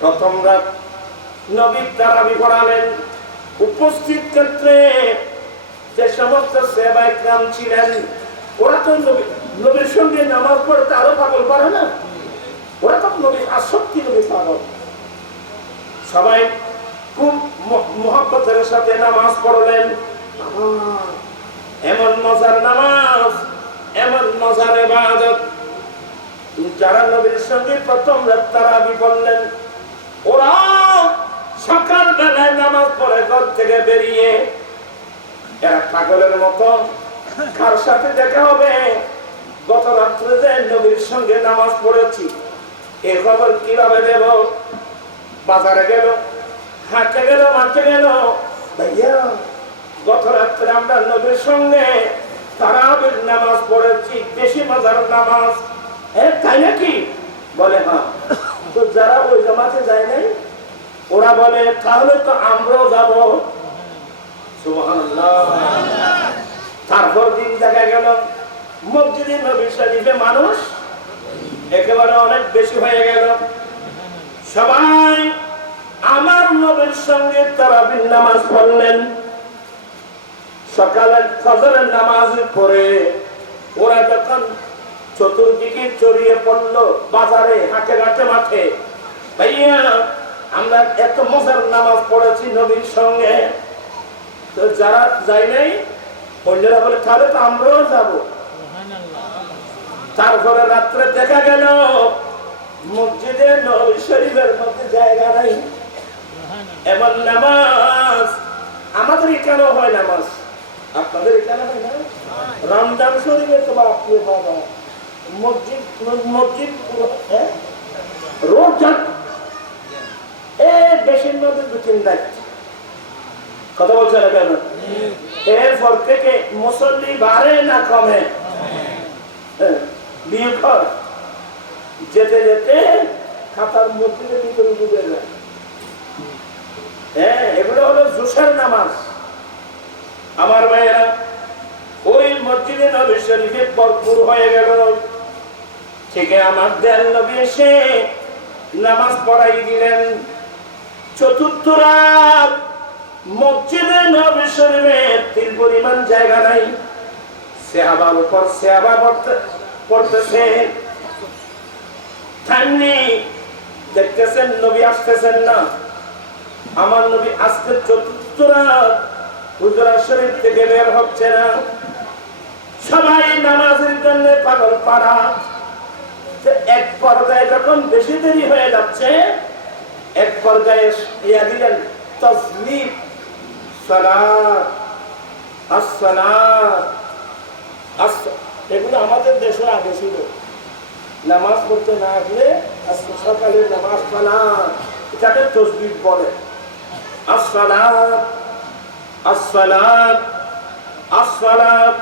প্রথম রাত নবী তারাবি পড়ালেন। উপস্থিত ক্ষেত্রে যে সমস্ত সাহাবায়ে কেরাম ছিলেন, ওরা তো নবীর সঙ্গে নামাজ পড়তে আরো পাগল করে না, ওরা তো নবীর আসক্তি, নবীর পাগল। সবাই খুব মুহাব্বতের সাথে নামাজ পড়লেন। এমন মজার নামাজ, এমন মজার ইবাদত। যারা নবীর সঙ্গে প্রথম রাত তারাবি পড়লেন, ওরা সকাল বেলায় নামাজ পড়ে ঘর থেকে বেরিয়ে এরা পাগলের মতো কার সাথে দেখা হবে, গত রাত্রে যে নবীর সঙ্গে নামাজ পড়েছি এই খবর কিভাবে দেব। বাজারে গেল, হাঁটতে গেল, মাঠে গেল, ভাইয়া গত রাত্রে আমরা নবীর সঙ্গে তারাবির নামাজ পড়েছি, বেশি মজার নামাজ। তাই নাকি? বলে হ্যাঁ। তো যারা ওই জামাতে যায় নাই, ওরা বলে তাহলে তো আমরাও যাব। সুবহানাল্লাহ। তারপর দিন দেখা গেল মসজিদে নবী শরীফে মানুষ একেবারে অনেক বেশি হয়ে গেল। সবাই আমার নবীর সঙ্গে তারাবির নামাজ পড়লেন। সকালে ফজরের নামাজ পড়ে ওরা যখন চতুর্দিকে ছড়িয়ে পড়লো, বাজারে, হাটে ঘাটে, মাঠে, ভাইয়া আমরা এত মজার নামাজ পড়েছি নবীর সঙ্গে, তো যারা যায় নাই অন্যরা বলে তাহলে তো আমরাও যাব। তারপরে রাত্রে দেখা গেল মসজিদে নবী শরীফের মধ্যে জায়গা নাই। এমন নামাজ আমাদের এখানেও হয়, নামাজ আপনাদের এখানে হয় না? রমজান শরীফে তো বাপরে বাবা, মসজিদ মসজিদ রোজ যান, বেশির মধ্যে 2-3 রাত। কথা বলছে না কেন? এরপর থেকে মুসল্লি বাড়ে না কমে? বিয়ে কর যেতে যেতে খাতার মসজিদের ভিতরে ডুবে যায়। এগুলো হলো জোশের নামাজ। আমার ভাইয়েরা, ওই মসজিদে নবী শরীফে ভরপুর হয়ে গেল। ঠিক আমার দয়াল নবী এসে নামাজ পড়াই দিলেন। চতুর্থ রাত মসজিদে নবী শরীফে তিল পরিমাণ জায়গা নাই, সাহাবার উপর সাহাবা পড়তেছে, দেখতেছেন নবী আসতেছেন না। আমার নবী আজকে চতুর্থ রাত হুজরা শরীফ থেকে বের হচ্ছে না। সবাই নামাজের জন্য পাগল পাড়া। এক পর্যায়ে যখন বেশি দেরি হয়ে যাচ্ছে, এক পর্যায়ে ইয়া দিলেন তাসলিম, সালাত, আসসালাত। এগুলো আমাদের দেশে আগে ছিল। নামাজ পড়তে না আসলে আজকে সকালে নামাজ সালাত, এটাকে তাসবিহ বলে। আসসালাত, আসসালাত, আসসালাত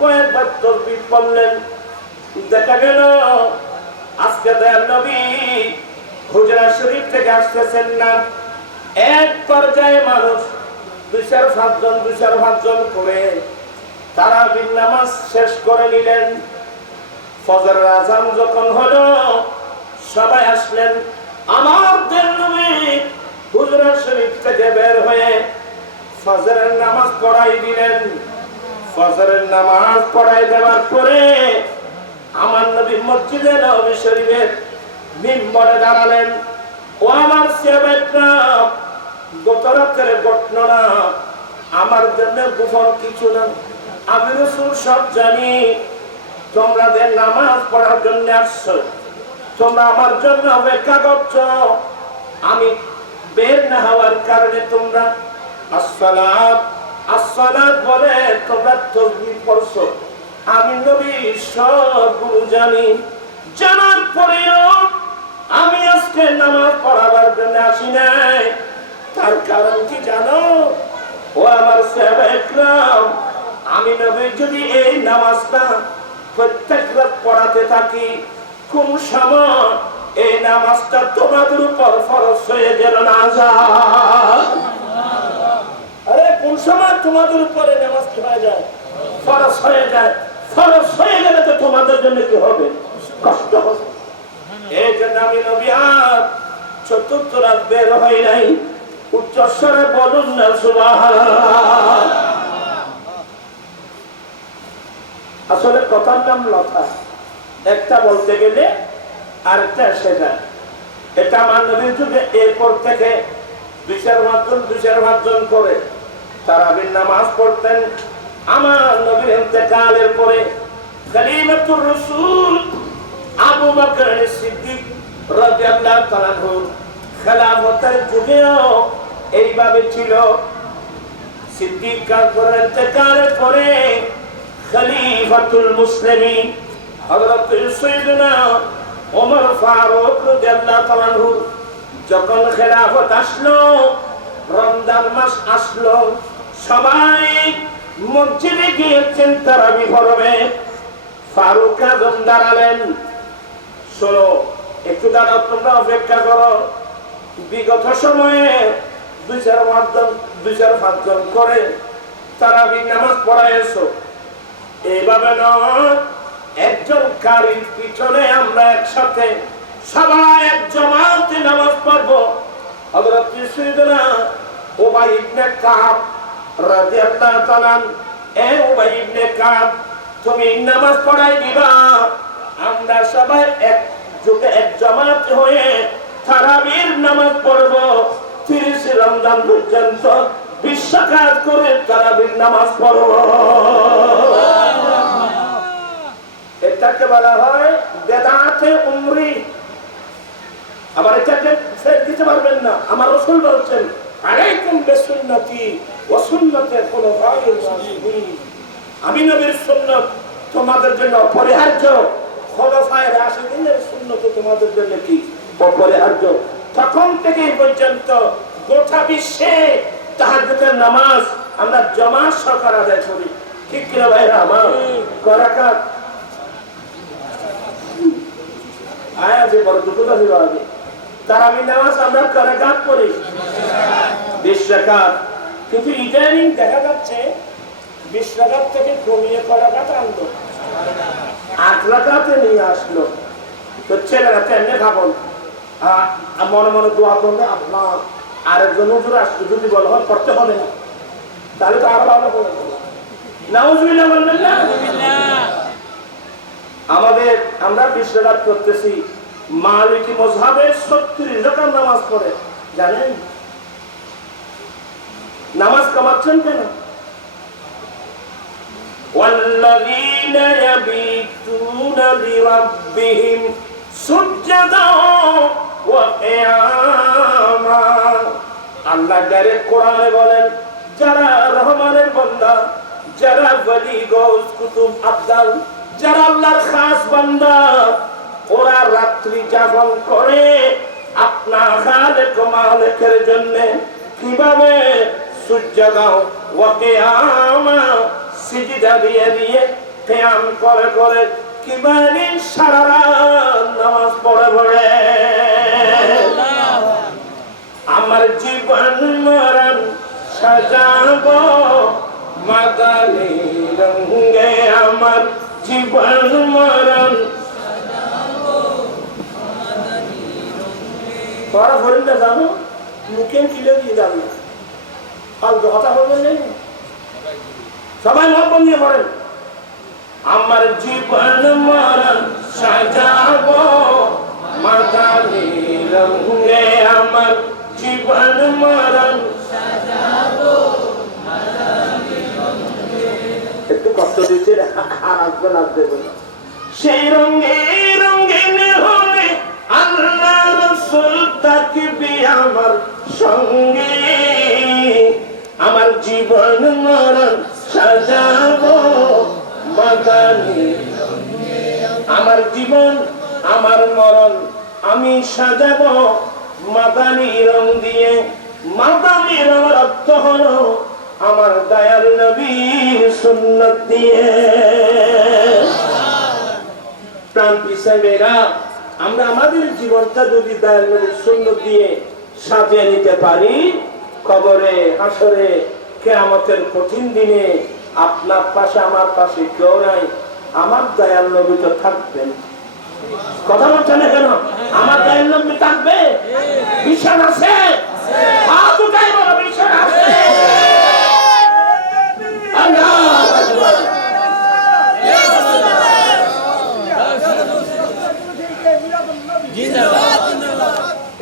কয়েকবার তাসবিহ পড়লেন। দেখা গেল আজকে দয়াল নবী হুজরা শরীফ থেকে আসতেছেন না। এক পর্যায়ে মানুষ 2-5 জন করে তারাবির নামাজ শেষ করে নিলেন। ফজরের আযান যখন হলো, সবাই আসলেন। আমার দয়াল নবী হুজরা শরীফ থেকে বের হয়ে ফজরের নামাজ পড়াই দিলেন। ফজরের নামাজ পড়াই দেওয়ার পরে আমার নবী মসজিদে নবী শরীফের মিম্বরে দাঁড়ালেন। ও আমার সাহাবায়ে, গত রাতের ঘটনা আমার জন্য গোপন কিছু না, আমি রাসূল সব জানি। তোমরা যে নামাজ পড়ার জন্য আসছো, তোমরা আমার জন্য অপেক্ষা করছো। আমি বের না হওয়ার কারণে তোমরা আসসালাত আসসালাত বলে তোমরা তাসবিহ পড়ছো। আমি নবী সবগুলো জানি। জানার পরেও আমি আজকে নামাজ পড়াবার জন্য আসি নাই। তার কারণ কি জানো? ও আমার সাহাবায়ে কেরাম, আমি নবী যদি এই নামাজটা প্রত্যেক রাত পড়াতে থাকি, কোন সময় এই নামাজটা তোমাদের উপর ফরজ হয়ে গেল না যায়? আরে কোন সময় তোমাদের উপরে নামাজ কি হয়ে যায়? ফরজ হয়ে যায়। ফরজ হয়ে গেলে তো তোমাদের জন্য কি হবে? কষ্ট হবে। এই জন্য আমি নবী আর চতুর্থ রাত বের হয় নাই, উচ্চস্বরে বলুন না সুবহানাল্লাহ। আসলে কথার নাম লতা, একটা বলতে গেলে আরেকটা এসে যায়। এটা আমার নবীর যুগে এরপর থেকে 2-4 জন করে তারাবির নামাজ পড়তেন। আমার নবীর ইন্তেকালের পরে খলিফাতুর রাসূল আবু বকর সিদ্দিক রাদিয়াল্লাহু তাআলা খেলাফতের যুগেও এইভাবে ছিল। সিদ্দিক আকবরের ইন্তেকালের পরে খলিফাতুল মুসলিমিন হযরত সাইয়েদনা ওমর ফারুক রাদিয়াল্লাহু তাআলা যখন খেলাফত আসলো, রমজান মাস আসলো, সবাই মসজিদে গিয়েছেন তারাবি পড়বে। ফারুক আজম দাঁড়ালেন, শোনো একটু দাঁড়াও, তোমরা অপেক্ষা করো। বিগত সময়ে 2-4 জন করে তারাবি নামাজ পড়াইছো, এইভাবে নয়, একজন কারীর পিছনে আমরা একসাথে সবাই এক জামাতে নামাজ পড়বো। হযরত সাইয়েদনা উবাই ইবনে কাব রাদিয়াল্লাহু তাআলা, এ উবাই ইবনে কাব, তুমি নামাজ পড়াই দিবা, আমরা সবাই এক যুগে এক জামাত হয়ে তারাবির নামাজ পড়বো। 30 রমজান পর্যন্ত 20 রাকাত করে তারাবির নামাজ পড়বো। এটাকে বলা হয় বেদাতে উমরি। আবার এটাকে ফের দিতে পারবেন না। আমার রাসূল বলছেন, আলাইকুম বিসুন্নতি ওয়া সুন্নতি খুলাফায়ে রাশিদিন, আমি নবীর সুন্নাত তোমাদের জন্য অপরিহার্য, খুলাফায়ে রাশিদিনের সুন্নাত তোমাদের জন্য কি অপরিহার্য। তখন থেকে এই পর্যন্ত গোটা বিশ্বে তাহাজ্জুদের নামাজ আমরা জামাত সহকারে আদায় করি, ঠিক কিনা ভাইরা আমার? করাকাত আয়া যে বড় দুটোটা ছিল আগে, তারাবি নামাজ আমরা করাকাত করি 20 রাকাত, কিন্তু ইদানিং দেখা যাচ্ছে 20 রাকাত থেকে কমিয়ে করাকাত আনলো, 8 রাকাতে নিয়ে আসলো। তো ছেলেরা তেমনি ভাবল, মনে মনে দোয়া করলে আল্লাহ আরেকজন হুজুর আসলে যদি বলা হয় করতে হবে না, তাহলে তো আরো ভালো করে নাউজুবিল্লাহ বলবেন না। আমরা 20 রাকাত করতেছি, মালিকি মাযহাবের 36 রাকাত নামাজ পড়ে, জানেন? নামাজ কামাচ্ছেন কেন? ওয়াল্লাযীনা ইয়াবিতুনা লিরাব্বিহিম সুজদান ওয়া কিয়ামা। আল্লাহ ডাইরেক্ট কোরআনে বলেন, যারা রহমানের বান্দা, যারা ওলি গৌস কুতুব আবদাল, যারা আল্লাহর খাস বান্দা, ওরা রাত্রি যাপন করে আপনার খালেক মালিকের জন্য। কিভাবে? সুজদা ওয়া কিয়ামা, সিজদা দিয়ে দিয়ে, কিয়াম করে করে, কিভাবে সারা রাত নামাজ পড়ে পড়ে। আমার জীবন মরণ সাজাবো মাদানি রঙে, আমার জীবন মরণ তোরা ভরেন না, জানো মুখে কিলে দিয়ে যাবে না, ফালতু কথা বলবেন নেই, সবাই মত নিয়ে পড়েন। আমার জীবন মরণ সাজাবো মাদানি রঙে, আমার জীবন মরণ সাজাবো মাদানি রঙে। একটু কষ্ট দিচ্ছে, আর আসবে না, দেবে না। সেই রঙে রঙিন হলে আল্লাহ রাসূল থাকবে আমার সঙ্গে, আমার জীবন মরণ সাজাবো মাদানি রঙে। আমার জীবন আমার মরণ আমি সাজাবো মাদানি রং দিয়ে। মাদানি রঙের অর্থ হলো আমার দয়াল নবীর সুন্নাত দিয়ে। প্রাণ পিসাবেরা, আমরা আমাদের জীবনটা যদি দয়াল নবীর সুন্নাত দিয়ে সাজিয়ে নিতে পারি, কবরে হাসরে কিয়ামতের কঠিন দিনে আপনার পাশে আমার পাশে কেউ নাই, আমার দয়াল নবী তো থাকবেন। কথা বলছেন না কেন? আমার গায়ের লম্বি থাকবে, বিশ্বাস আছে? হাত উঠাই বলো বিশ্বাস আছে।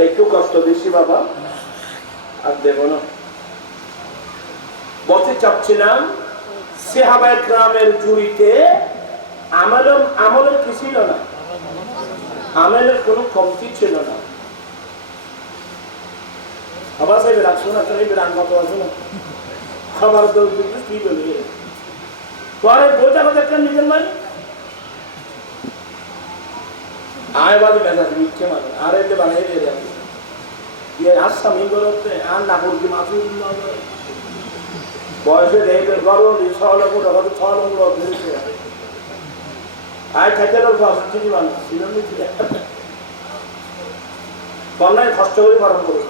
একটু কষ্ট বেশি বাবা, আর দেব না। বলতে চাচ্ছিলাম সাহাবায়ে কেরামের জুড়িতে আমলের কি ছিল না, আমলের কোনো কমতি ছিল না। আবার সাহেব রাখছো না, তাহলে বিরান মতো আছে না, খাবার দৌড় কি বলবে পরে বইটা কথা কেন নিজের মানে আয় বাদে মেজাজ মিথ্যে মানে আর এতে বানাই দিয়ে যাবে আসামি করতে আর না করতে মাথু বয়সে রেখে গরম সহলঙ্গুলো হয়তো ছলঙ্গুলো ধরেছে আয় খেতে চিনি মানুষ কন্যায় কষ্ট করে গরম করে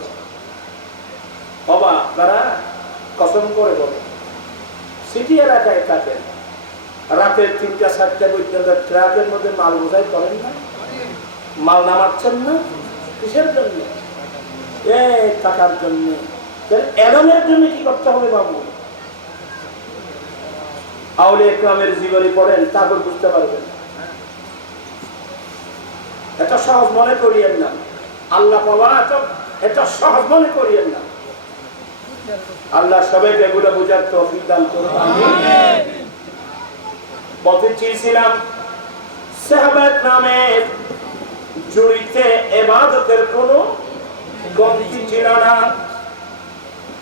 বাবা তারা কসম করে বলে সিটি এলাকায় থাকেন, রাতের ৩টা-৪টা পর্যন্ত ট্রাকের মধ্যে মাল বোঝাই করেন না, মাল নামাচ্ছেন না, কিসের জন্য? টাকার জন্য। এলমের জন্য কি করতে হবে বাবু? আউলিয়া কেরামের জীবনী পড়েন, তারপর বুঝতে পারবেন। এটা সহজ মনে করিয়েন না, আল্লাহ পাওয়া এটা সহজ মনে করিয়েন না। আল্লাহ সবাইকে এগুলো বোঝার তৌফিক দান করুন। আমিন। বলতে চেয়েছিলাম সাহাবায়ে কেরামের জুড়িতে ইবাদতের কোনো কমতি ছিল না।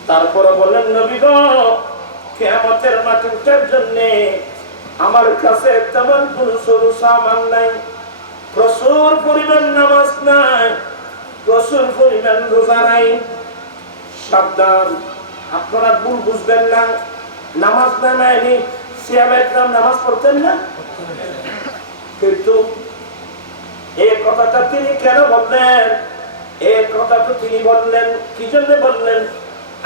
তারপরে বললেন নবী গো, কিয়ামতের মাঠে ওঠার জন্য আমার কাছে তেমন কোনো সরু সামান নাই, প্রচুর পরিমাণ নামাজ নাই, প্রচুর পরিমাণ রোজা নাই। সাবধান, আপনারা ভুল বুঝবেন না। নামাজ না নেয়নি, সাহাবায়ে কেরাম নামাজ পড়তেন না, কিন্তু এই কথাটা তিনি কেন বললেন? এই কথা তো তিনি বললেন কি জন্য বললেন?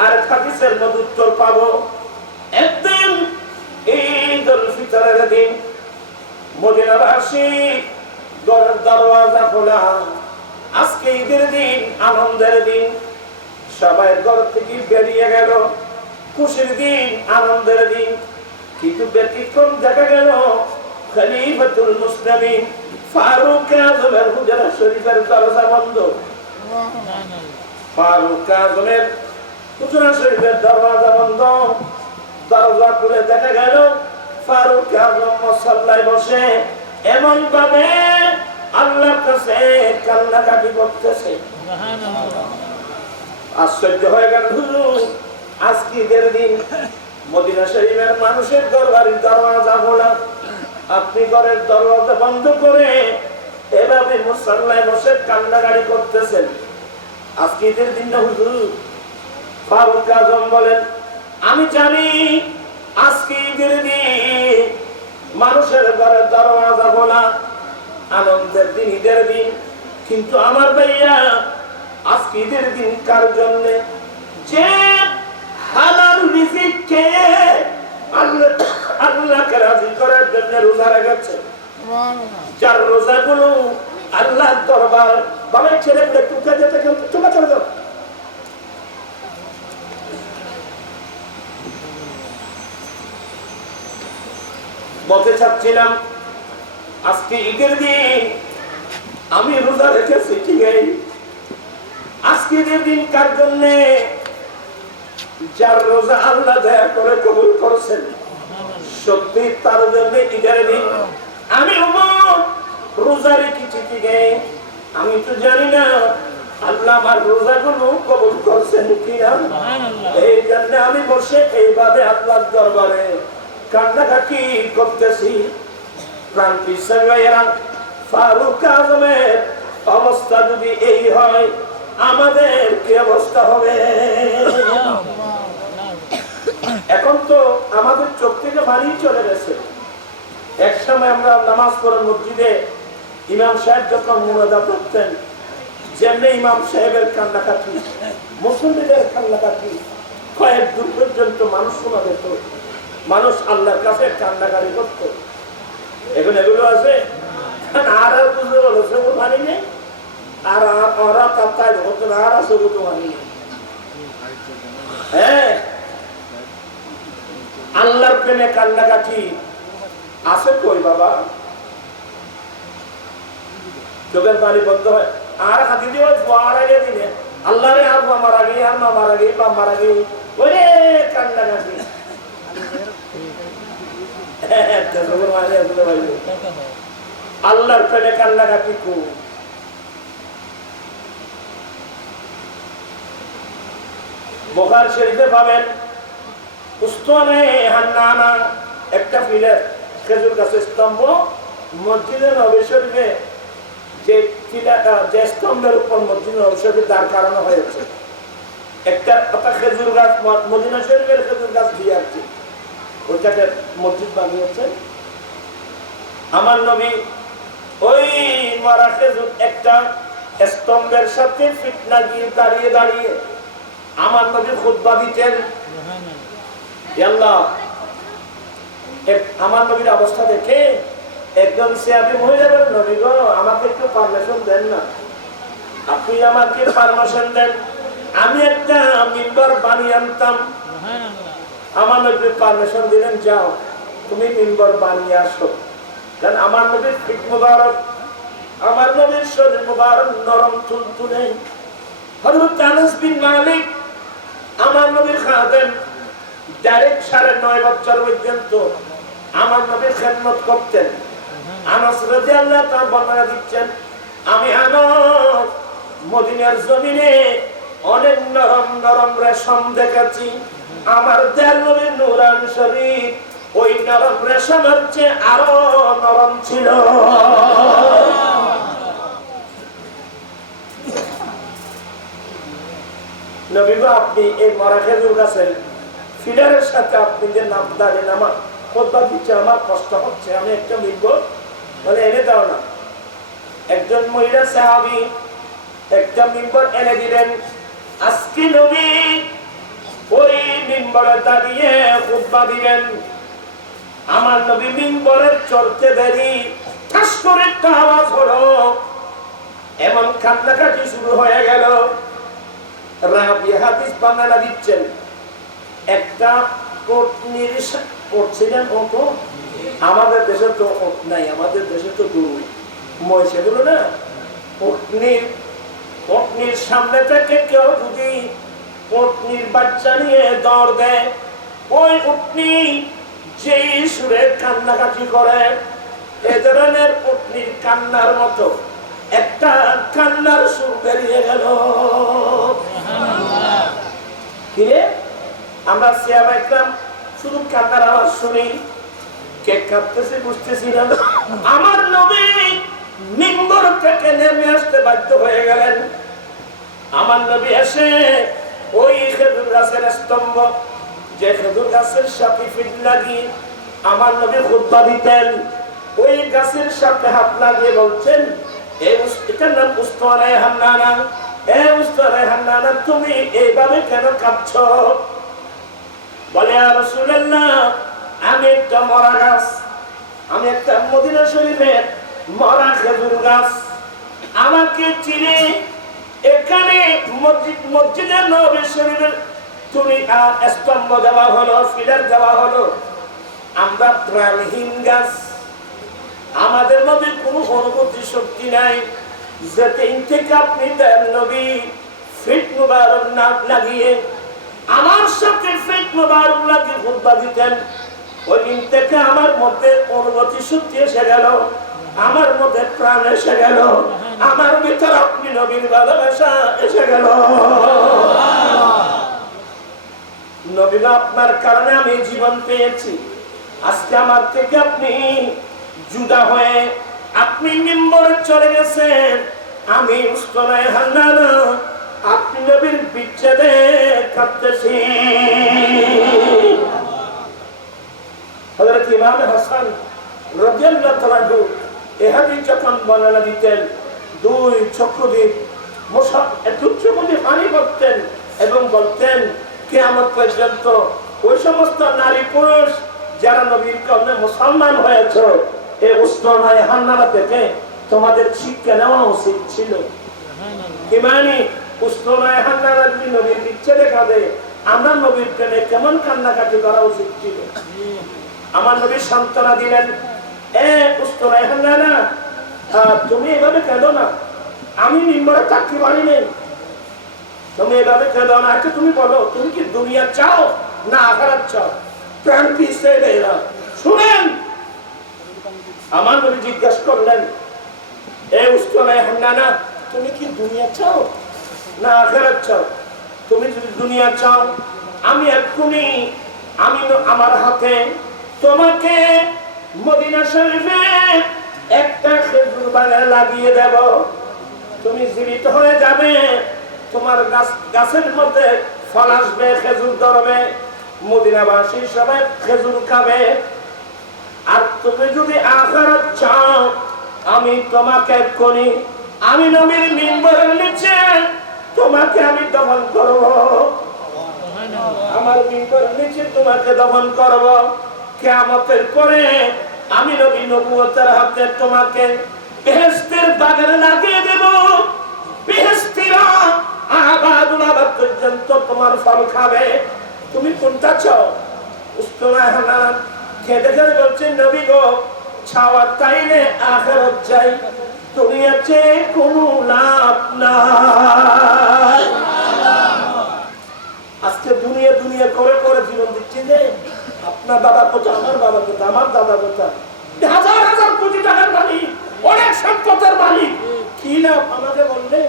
আর হাদিসের মধ্যে উত্তর পাবো। একদিন ঈদুল ফিতরের দিন মদিনাবাসী ঘরের দরওয়াজা খোলা, আজকে ঈদের দিন, আনন্দের দিন, সবাই ঘর থেকে বেরিয়ে গেল, খুশির দিন, আনন্দের দিন। কিন্তু ব্যতিক্রম দেখা গেল খলিফাতুল মুসলিমিন ফারুক আযমের হুজরা শরীফের দরজা বন্ধ। ফারুক আযমের হুজরা শরীফের দরজা বন্ধ। দরজা খুলে দেখা গেল ফারুক আযম মুসাল্লায় বসে এমন ভাবে আল্লাহর কাছে কান্নাকাটি করতেছে। আশ্চর্য হয়ে গেল, হুজুর আজকে ঈদের দিন, মদিনা শরীফের মানুষের দরবারের দরওয়াজা খোলা, আপনি ঘরের দরওয়াজা বন্ধ করে এভাবে মুসাল্লায় বসে কান্নাকাটি করতেছেন, আজকে ঈদের দিন না হুজুর? ফারুক আযম বলেন, আমি জানি আজকে ঈদের দিন, মানুষের ঘরের দরওয়াজা খোলা, আনন্দের দিন, ঈদের দিন, কিন্তু আমার ভাইয়া আজকে ঈদের দিন কার জন্য? যে হালাল রিজিক খেয়ে আল্লাহকে রাজি করার জন্য রোজা রেখেছে, যার রোজাগুলো আল্লাহর দরবার বাবা ছেড়ে বলে টুকা যেতে টুকা চলে যাও। বলতে চাচ্ছিলাম আজকে ঈদের দিন, আমি রোজা রেখেছি ঠিক আছে, আজকে ঈদের দিন কার জন্য? যার রোজা আল্লাহ দয়া করে কবুল করেছেন, সত্যি তার জন্য ঈদের দিন। আমি রোজা রেখেছি ঠিক আছে, আমি তো জানি না আল্লাহ আমার রোজাগুলো কবুল করছেন কিনা, এই জন্য আমি বসে এইভাবে আল্লাহর দরবারে কান্নাকাটি করতেছি। প্রান্তিক ভাইয়েরা, ফারুক আযমের অবস্থা যদি এই হয়, আমাদের কি অবস্থা হবে? এখন তো আমাদের চোখ থেকে পানি চলে গেছে। এক সময় আমরা নামাজ পড়ে মসজিদে ইমাম সাহেব যখন মুনাজাত করতেন, যেমনি ইমাম সাহেবের কান্নাকাটি, মুসল্লিদের কান্নাকাটি, কয়েক দূর পর্যন্ত মানুষ শোনা যেত, মানুষ আল্লাহর কাছে কান্নাকাটি করত। এখন এগুলো আছে? আর বুঝতে বলো সবুজ মানি নেই আর ওরা কাপ্তায় হতো না আর সবুজ মানি নেই। হ্যাঁ, আল্লাহর প্রেমে কান্নাকাটি আছে কই বাবা? চোখের পানি বন্ধ হয় আর হাতি দিয়ে আর আগে দিনে আল্লাহ রে আর মামার আগে আর মামার আগে বাম্মার আগে ওরে কান্নাকাটি। আল্লাহর প্রেমে কান্নাকাটি কো বুখারী শরীফে পাবেন উস্তানে হান্নানা একটা পিলার খেজুর গাছের স্তম্ভ মসজিদে নববী শরীফে যে স্তম্ভের উপর মসজিদে নববী শরীফে দাঁড় করানো হয়েছে একটা খেজুর গাছ মদিনা শরীফের খেজুর গাছ দিয়ে আছে ওইটাকে মসজিদ বানিয়েছেন। আমার নবী ওই মারা খেজুর একটা স্তম্ভের সাথে ফিট লাগিয়ে দাঁড়িয়ে দাঁড়িয়ে আমার নবী খুতবা দিতেন। আল্লাহ, আমার নবীর অবস্থা দেখে একজন সাহাবী মহিলা বলেন, নবী গো আমাকে একটু পারমিশন দেন না, আপনি আমাকে পারমিশন দেন, আমি একটা মিম্বার বানিয়ে আনতাম। আমার নবী পারমিশন দিলেন, যাও তুমি মিম্বার বানিয়ে আসো। কারণ আমার নবীর ফিট মুবারক, আমার নবীর শরীর মুবারক নরম তুলতুলে। হযরত আনাস বিন মালিক আমার নবীর খাদেম, ডাইরেক্ট 9.5 বছর পর্যন্ত আমার নবীর খেদমত করতেন। আনাস রাদিয়াল্লাহু তাআলা বর্ণনা দিচ্ছেন, আমি আনাস মদিনার জমিনে অনেক নরম নরম রেশম দেখেছি। আমার দয়াল নবীর নূরানি শরীর ওই নরম রেশমের চেয়ে আরো নরম ছিল। নবী গো, আপনি এই মরা খেজুর গাছের ফিলারের সাথে আপনি যে নাম দাঁড়িয়ে আমার খুতবা দিচ্ছে, আমার কষ্ট হচ্ছে, আমি একটা মিম্বর বলে এনে দাও না। একজন মহিলা সাহাবী একটা মিম্বর এনে দিলেন। আজকে নবী ওই মিম্বরে দাঁড়িয়ে খুতবা দিবেন। আমার নবী মিম্বরের চলতে দেরি ঠাস করে একটা আওয়াজ হলো, এমন কান্নাকাটি শুরু হয়ে গেল। রাবি হাদিস বর্ণনা দিচ্ছেন, একটা পত্নীর করছিলেন ওটো, আমাদের দেশে তো ওট নাই, আমাদের দেশে তো গরু মহিষ এগুলো না। পত্নীর সামনে থেকে কেউ যদি পত্নীর বাচ্চা নিয়ে দৌড় দেয়, ওই পত্নী যেই সুরে কান্নাকাটি করে, এ ধরনের পত্নীর কান্নার মতো একটা কান্নার সুর বেরিয়ে গেল। কিরে, আমরা সাহাবা একরাম শুধু কান্নার আওয়াজ শুনি, কে কাঁদতেছে বুঝতেছি না। আমার নবী মিম্বর থেকে নেমে আসতে বাধ্য হয়ে গেলেন। আমার নবী এসে ওই খেজুর গাছের স্তম্ভ, যে খেজুর গাছের সাথে ফিট লাগিয়ে আমার নবী খুতবা দিতেন, ওই গাছের সাথে হাত লাগিয়ে বলছেন, এটার নাম উস্তানে হান্নানা, উস্তানে হান্নানা, তুমি এইভাবে কেন কাঁদছো? বলে, ইয়া রাসূলুল্লাহ, আমি একটা মরা গাছ, আমি একটা মদিনা শরীফের মরা খেজুর গাছ, আমাকে চিনে এখানে মসজিদে নববী শরীফের তুমি স্তম্ভ দেওয়া হলো, ফিলার দেওয়া হলো, আমরা প্রাণহীন গাছ, আমাদের মধ্যে কোনো অনুভূতি শক্তি নাই। যেদিন থেকে আপনি দয়াল নবী ফিট মুবারক না লাগিয়ে আমার সাথে ফিট মুবারক লাগিয়ে খুতবা দিতেন, ওই দিন থেকে আমার মধ্যে অনুভূতি শক্তি এসে গেল, আমার মধ্যে প্রাণ এসে গেল, আমার ভিতর আপনি নবীর ভালোবাসা এসে গেল। নবী, আপনার কারণে আমি জীবন পেয়েছি। আজকে আমার থেকে আপনি জুদা হয়ে আপনি মিম্বরে চলে গেছেন, আমি উস্তানে হান্নানা, আপনি নবীর বিচ্ছেদে কাঁদতেছি। হযরত ইমাম হাসান রাদিয়াল্লাহু তাআলা এই হাদিস যখন বর্ণনা দিতেন, দুই চক্ষু দিয়ে চক্ষু পানি পড়তেন এবং বলতেন, কিয়ামত পর্যন্ত ওই সমস্ত নারী পুরুষ যারা নবীর কর্মে মুসলমান হয়েছে, এই উস্তানে হান্নানা থেকে তোমাদের শিক্ষা নেওয়া উচিত ছিল। কি মানে উস্তনায় হান্নারা যদি নবীর বিচ্ছেদে কাঁদে, আমরা নবীর প্রেমে কেমন কান্নাকাটি করা উচিত ছিল। আমার নবী সান্ত্বনা দিলেন, এ উস্তনায় হান্নারা, তুমি এভাবে কেঁদো না, আমি মিম্বরে থাকতে পারি নেই, তুমি এভাবে কেঁদো না। আচ্ছা তুমি বলো, তুমি কি দুনিয়া চাও না আখিরাত চাও? প্রাণ পিছে এরা শুনেন। আমার নবী জিজ্ঞাসা করলেন, এ উস্তনায় হান্নানা, তুমি কি দুনিয়া চাও না আখিরাত চাও? তুমি যদি দুনিয়া চাও, আমি এক্ষুনি আমার হাতে তোমাকে মদিনা শরীফে একটা খেজুর বাগান লাগিয়ে দেব। তুমি জীবিত হয়ে যাবে, তোমার গাছের মধ্যে ফল আসবে, খেজুর ধরবে, মদিনাবাসী সবাই খেজুর খাবে। আর তুমি যদি আখিরাত চাও, আমি তোমাকে এক্ষুনি আমি নবীর মিম্বরের নিচে তোমাকে আমি দফন করব, আমার মিম্বরের নিচে তোমাকে দফন করব। কিয়ামতের পরে আমি নবী নবুয়তের হাতে তোমাকে বেহেশতের বাগানে লাগিয়ে দেব। বেহেশতিরা আবাদুল আবাদ পর্যন্ত তোমার ফল খাবে। তুমি কোনটা চাও? উস্তনায় হান্নান খেতে খেতে বলছেন, নবী গো, চাওয়ার তাইলে আখিরাত চাই, দুনিয়াতে কোনো লাভ নাই। আজকে দুনিয়া দুনিয়া করে করে জীবন দিচ্ছে যে আপনার বাবা কোথায়, আমার বাবা কোথায়, আমার দাদা কোথায়, হাজার হাজার কোটি টাকার মালিক, অনেক সম্পদের মালিক, কি লাভ আমাকে বললেন?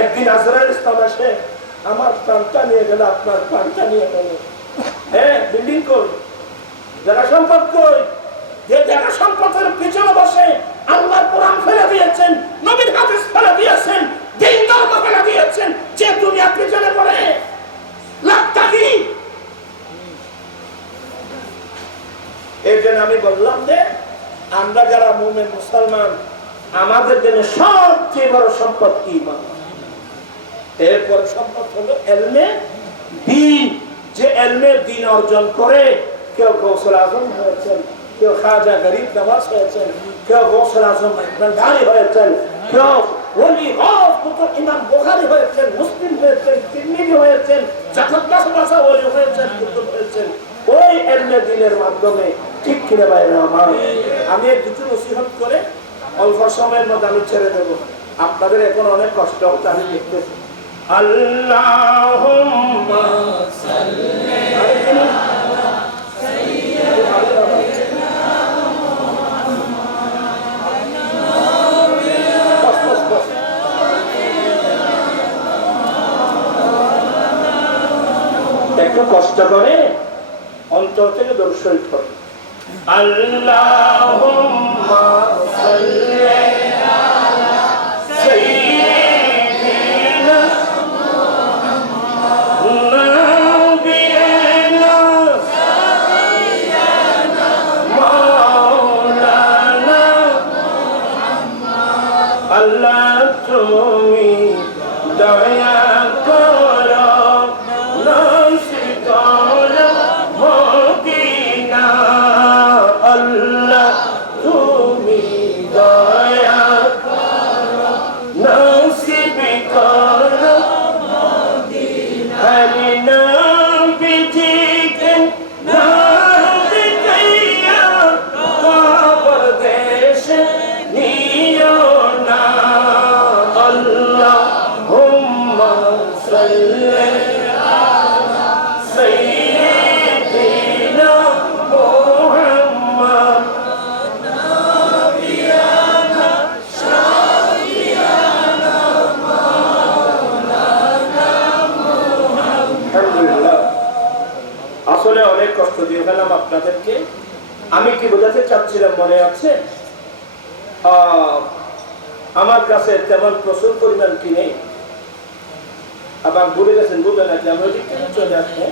একদিন আজরাইল ইসলাম আসে, আমার প্রাণটা নিয়ে গেল, আপনার প্রাণটা নিয়ে গেল। হ্যাঁ, বিল্ডিং কই, জায়গা সম্পদ কই? যে জায়গা সম্পদের পিছনে বসে আল্লাহর কোরআন ফেলে দিয়েছেন, নবীর হাদিস ফেলে দিয়েছেন, দ্বীন ধর্ম ফেলে দিয়েছেন, যে দুনিয়া পিছনে পড়ে লাভটা কি? এই জন্য আমি বললাম যে আমরা যারা মুমিন মুসলমান, আমাদের জন্য সবচেয়ে বড় সম্পদ ঈমান। এরপর সম্পদ হলো ইলমে দ্বীন। যে ইলমে দ্বীন অর্জন করে কেউ গৌসুল আজম হয়েছেন, কেউ খাজা গরিব নওয়াজ হয়েছেন, কেউ গৌসুল আজম ভান্ডারী হয়েছেন, কেউ ওলি গৌস ইমাম বুখারী হয়েছেন, মুসলিম হয়েছেন, তিরমিজি হয়েছেন, জাকাত ওলি হয়েছেন, কুতুব হয়েছেন, ওই ইলমে দ্বীনের মাধ্যমে। ঠিক কিনা ভাইরা আমার? আমি দুটো নসিহত করে অল্প সময়ের মধ্যে আমি ছেড়ে দেব। আপনাদের এখন অনেক কষ্ট হচ্ছে, আমি দেখতেছি। আল্লাহুম্মা সাল্লি আলা সাইয়্যিদিনা মুহাম্মাদ। একটু কষ্ট করে অন্তর থেকে দরুদ শরীফ পড়ুন। আল্লাহুম্মা সাল্লি আলা সাইয়্যিদিনা নাবিয়িনা মাওলানা মুহাম্মদ। আল্লাহ তুমি দয়া করো, অনেক কষ্ট দিয়ে ফেলাম আপনাদেরকে। আমি কি বোঝাতে চাচ্ছিলাম মনে আছে? আমার কাছে তেমন প্রচুর পরিমাণ কি নেই, আবার ভুলে গেছেন, বুঝলেন নাকি? আমি ওই দিক থেকে চলে আসবো।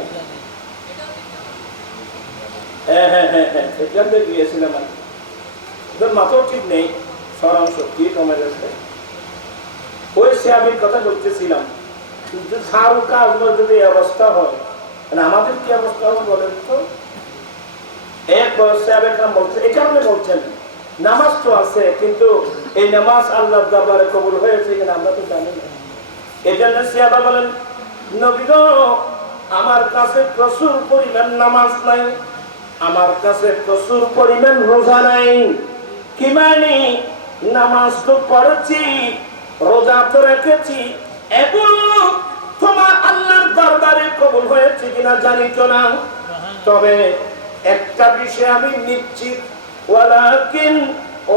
হ্যাঁ হ্যাঁ হ্যাঁ হ্যাঁ, এখান থেকে গিয়েছিলাম। আমি মাথাও ঠিক নেই, স্মরণ শক্তি কমে গেছে। ওই সাহাবীর কথা বলতেছিলাম। কিন্তু সারু কাজ যদি অবস্থা হয়, আমাদের কি অবস্থা হবে বলেন তো? এক সাহাবের নাম বলছে, এই কারণে বলছেন নামাজ তো আছে, কিন্তু এই নামাজ আল্লাহর দরবারে কবুল হয়েছে কিনা আমরা তো জানি না। এই জন্য সাহাবা বলেন, নবী গো, আমার কাছে প্রচুর পরিমাণ নামাজ নাই, আমার কাছে প্রচুর পরিমাণ রোজা নাই। কি মানে? নামাজ তো পড়েছি, রোজা তো রেখেছি, এবং তোমার আল্লাহর দরবারে কবুল হয়েছে কিনা জানি তো না। তবে একটা বিষয় আমি নিশ্চিত, ওয়ালাকিন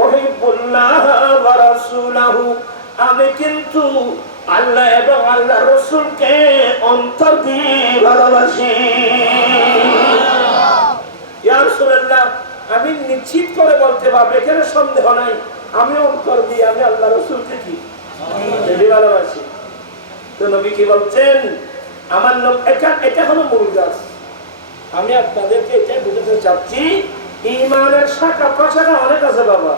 উহিব্বুল্লাহ ওয়া রাসূলাহু, আমি কিন্তু আল্লাহ এবং আল্লাহ রাসূলকে অন্তর দিয়ে ভালোবাসি। ইয়া রাসূলুল্লাহ, আমি নিশ্চিত করে বলতে পারবো, এখানে সন্দেহ নাই, আমি অন্তর দিয়ে আমি আল্লাহ রাসূলকে কি ভালোবাসি। তো নবী কি বলছেন? আমার এটা হলো মূল গাছ। আমি আপনাদেরকে এটা বুঝাতে চাচ্ছি, ঈমানের শাখা প্রশাখা অনেক আছে বাবা,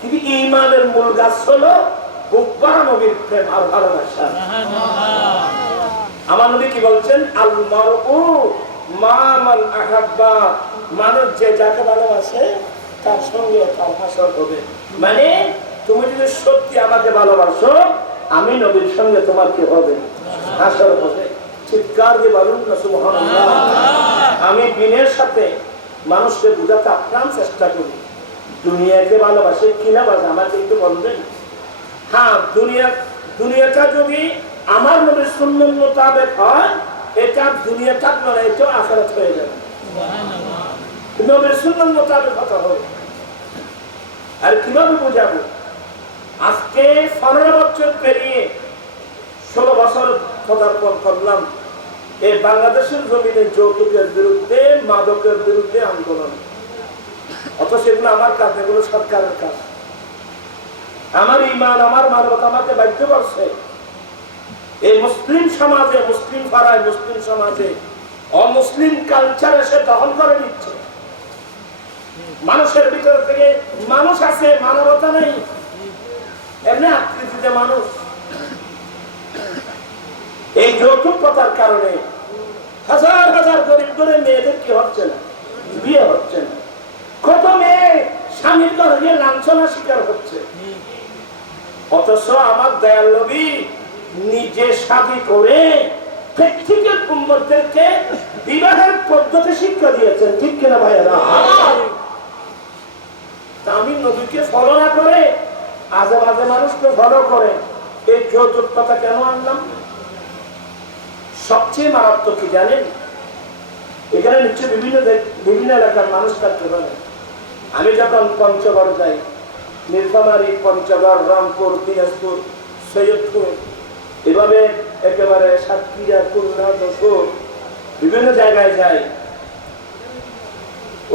কিন্তু ঈমানের মূল গাছ হলো বুকবা নবীর প্রেম আর ভালোবাসা। আমার নবী কি বলছেন? আল মারউ মা মান আহাব্বা, মানুষ যে যাকে ভালোবাসে তার সঙ্গে তার হাসর হবে। মানে তুমি যদি সত্যি আমাকে ভালোবাসো, আমি নবীর সঙ্গে তোমার কি হবে? হাসর হবে। চিৎকার দিয়ে বলুন না সুবহানাল্লাহ। আমি দিনের সাথে মানুষকে বুঝাতে আপ্রাণ চেষ্টা করি, দুনিয়াকে ভালোবাসে কিনা বাসে আমাকে একটু বলবেন। হ্যাঁ, দুনিয়াটা যদি আমার নবীর সুন্নাত মোতাবেক হয়, এটা দুনিয়া থাকলো না, এটা আখিরাত হয়ে যাবে। নবীর সুন্নাত মোতাবেক কথা হবে। আর কিভাবে বুঝাবো? আজকে 15 বছর পেরিয়ে 16 বছর পদার্পণ করলাম এই বাংলাদেশের জমিনে যৌতুকের বিরুদ্ধে, মাদকের বিরুদ্ধে আন্দোলন। অথচ এগুলো আমার কাজ, এগুলো সরকারের কাজ। আমার ঈমান, আমার মানবতা আমাকে বাধ্য করছে এই মুসলিম সমাজে, মুসলিম পাড়ায়, মুসলিম সমাজে অমুসলিম কালচার এসে দখল করে নিচ্ছে। মানুষের ভিতর থেকে মানুষ আছে, মানবতা নেই, এমনি আকৃতিতে মানুষ। এই যৌতুক প্রথার কারণে হাজার হাজার গরিব করে মেয়েদের কি হচ্ছে না, বিয়ে হচ্ছে না। কত মেয়ে স্বামীর ঘরে লাঞ্ছনা শিকার হচ্ছে। অথচ আমার দয়াল নবী নিজে শাদী করে প্র্যাকটিক্যাল উম্মতদেরকে বিবাহের পদ্ধতি শিক্ষা দিয়েছেন, ঠিক কিনা ভাইয়েরা? আমি নবীকে ফলো না করে আজে বাজে মানুষকে ফলো করে এই যৌতুক কথা কেন আনলাম? সবচেয়ে মারাত্মক কি জানেন? এখানে নিশ্চয় বিভিন্ন এলাকার মানুষ থাকতে পারে। আমি যখন পঞ্চগড় যাই, নীলফামারী, পঞ্চগড়, রংপুর, দিনাজপুর, সৈয়দপুর, এভাবে একেবারে সাতক্ষীরা, খুলনা, যশোর, বিভিন্ন জায়গায় যাই,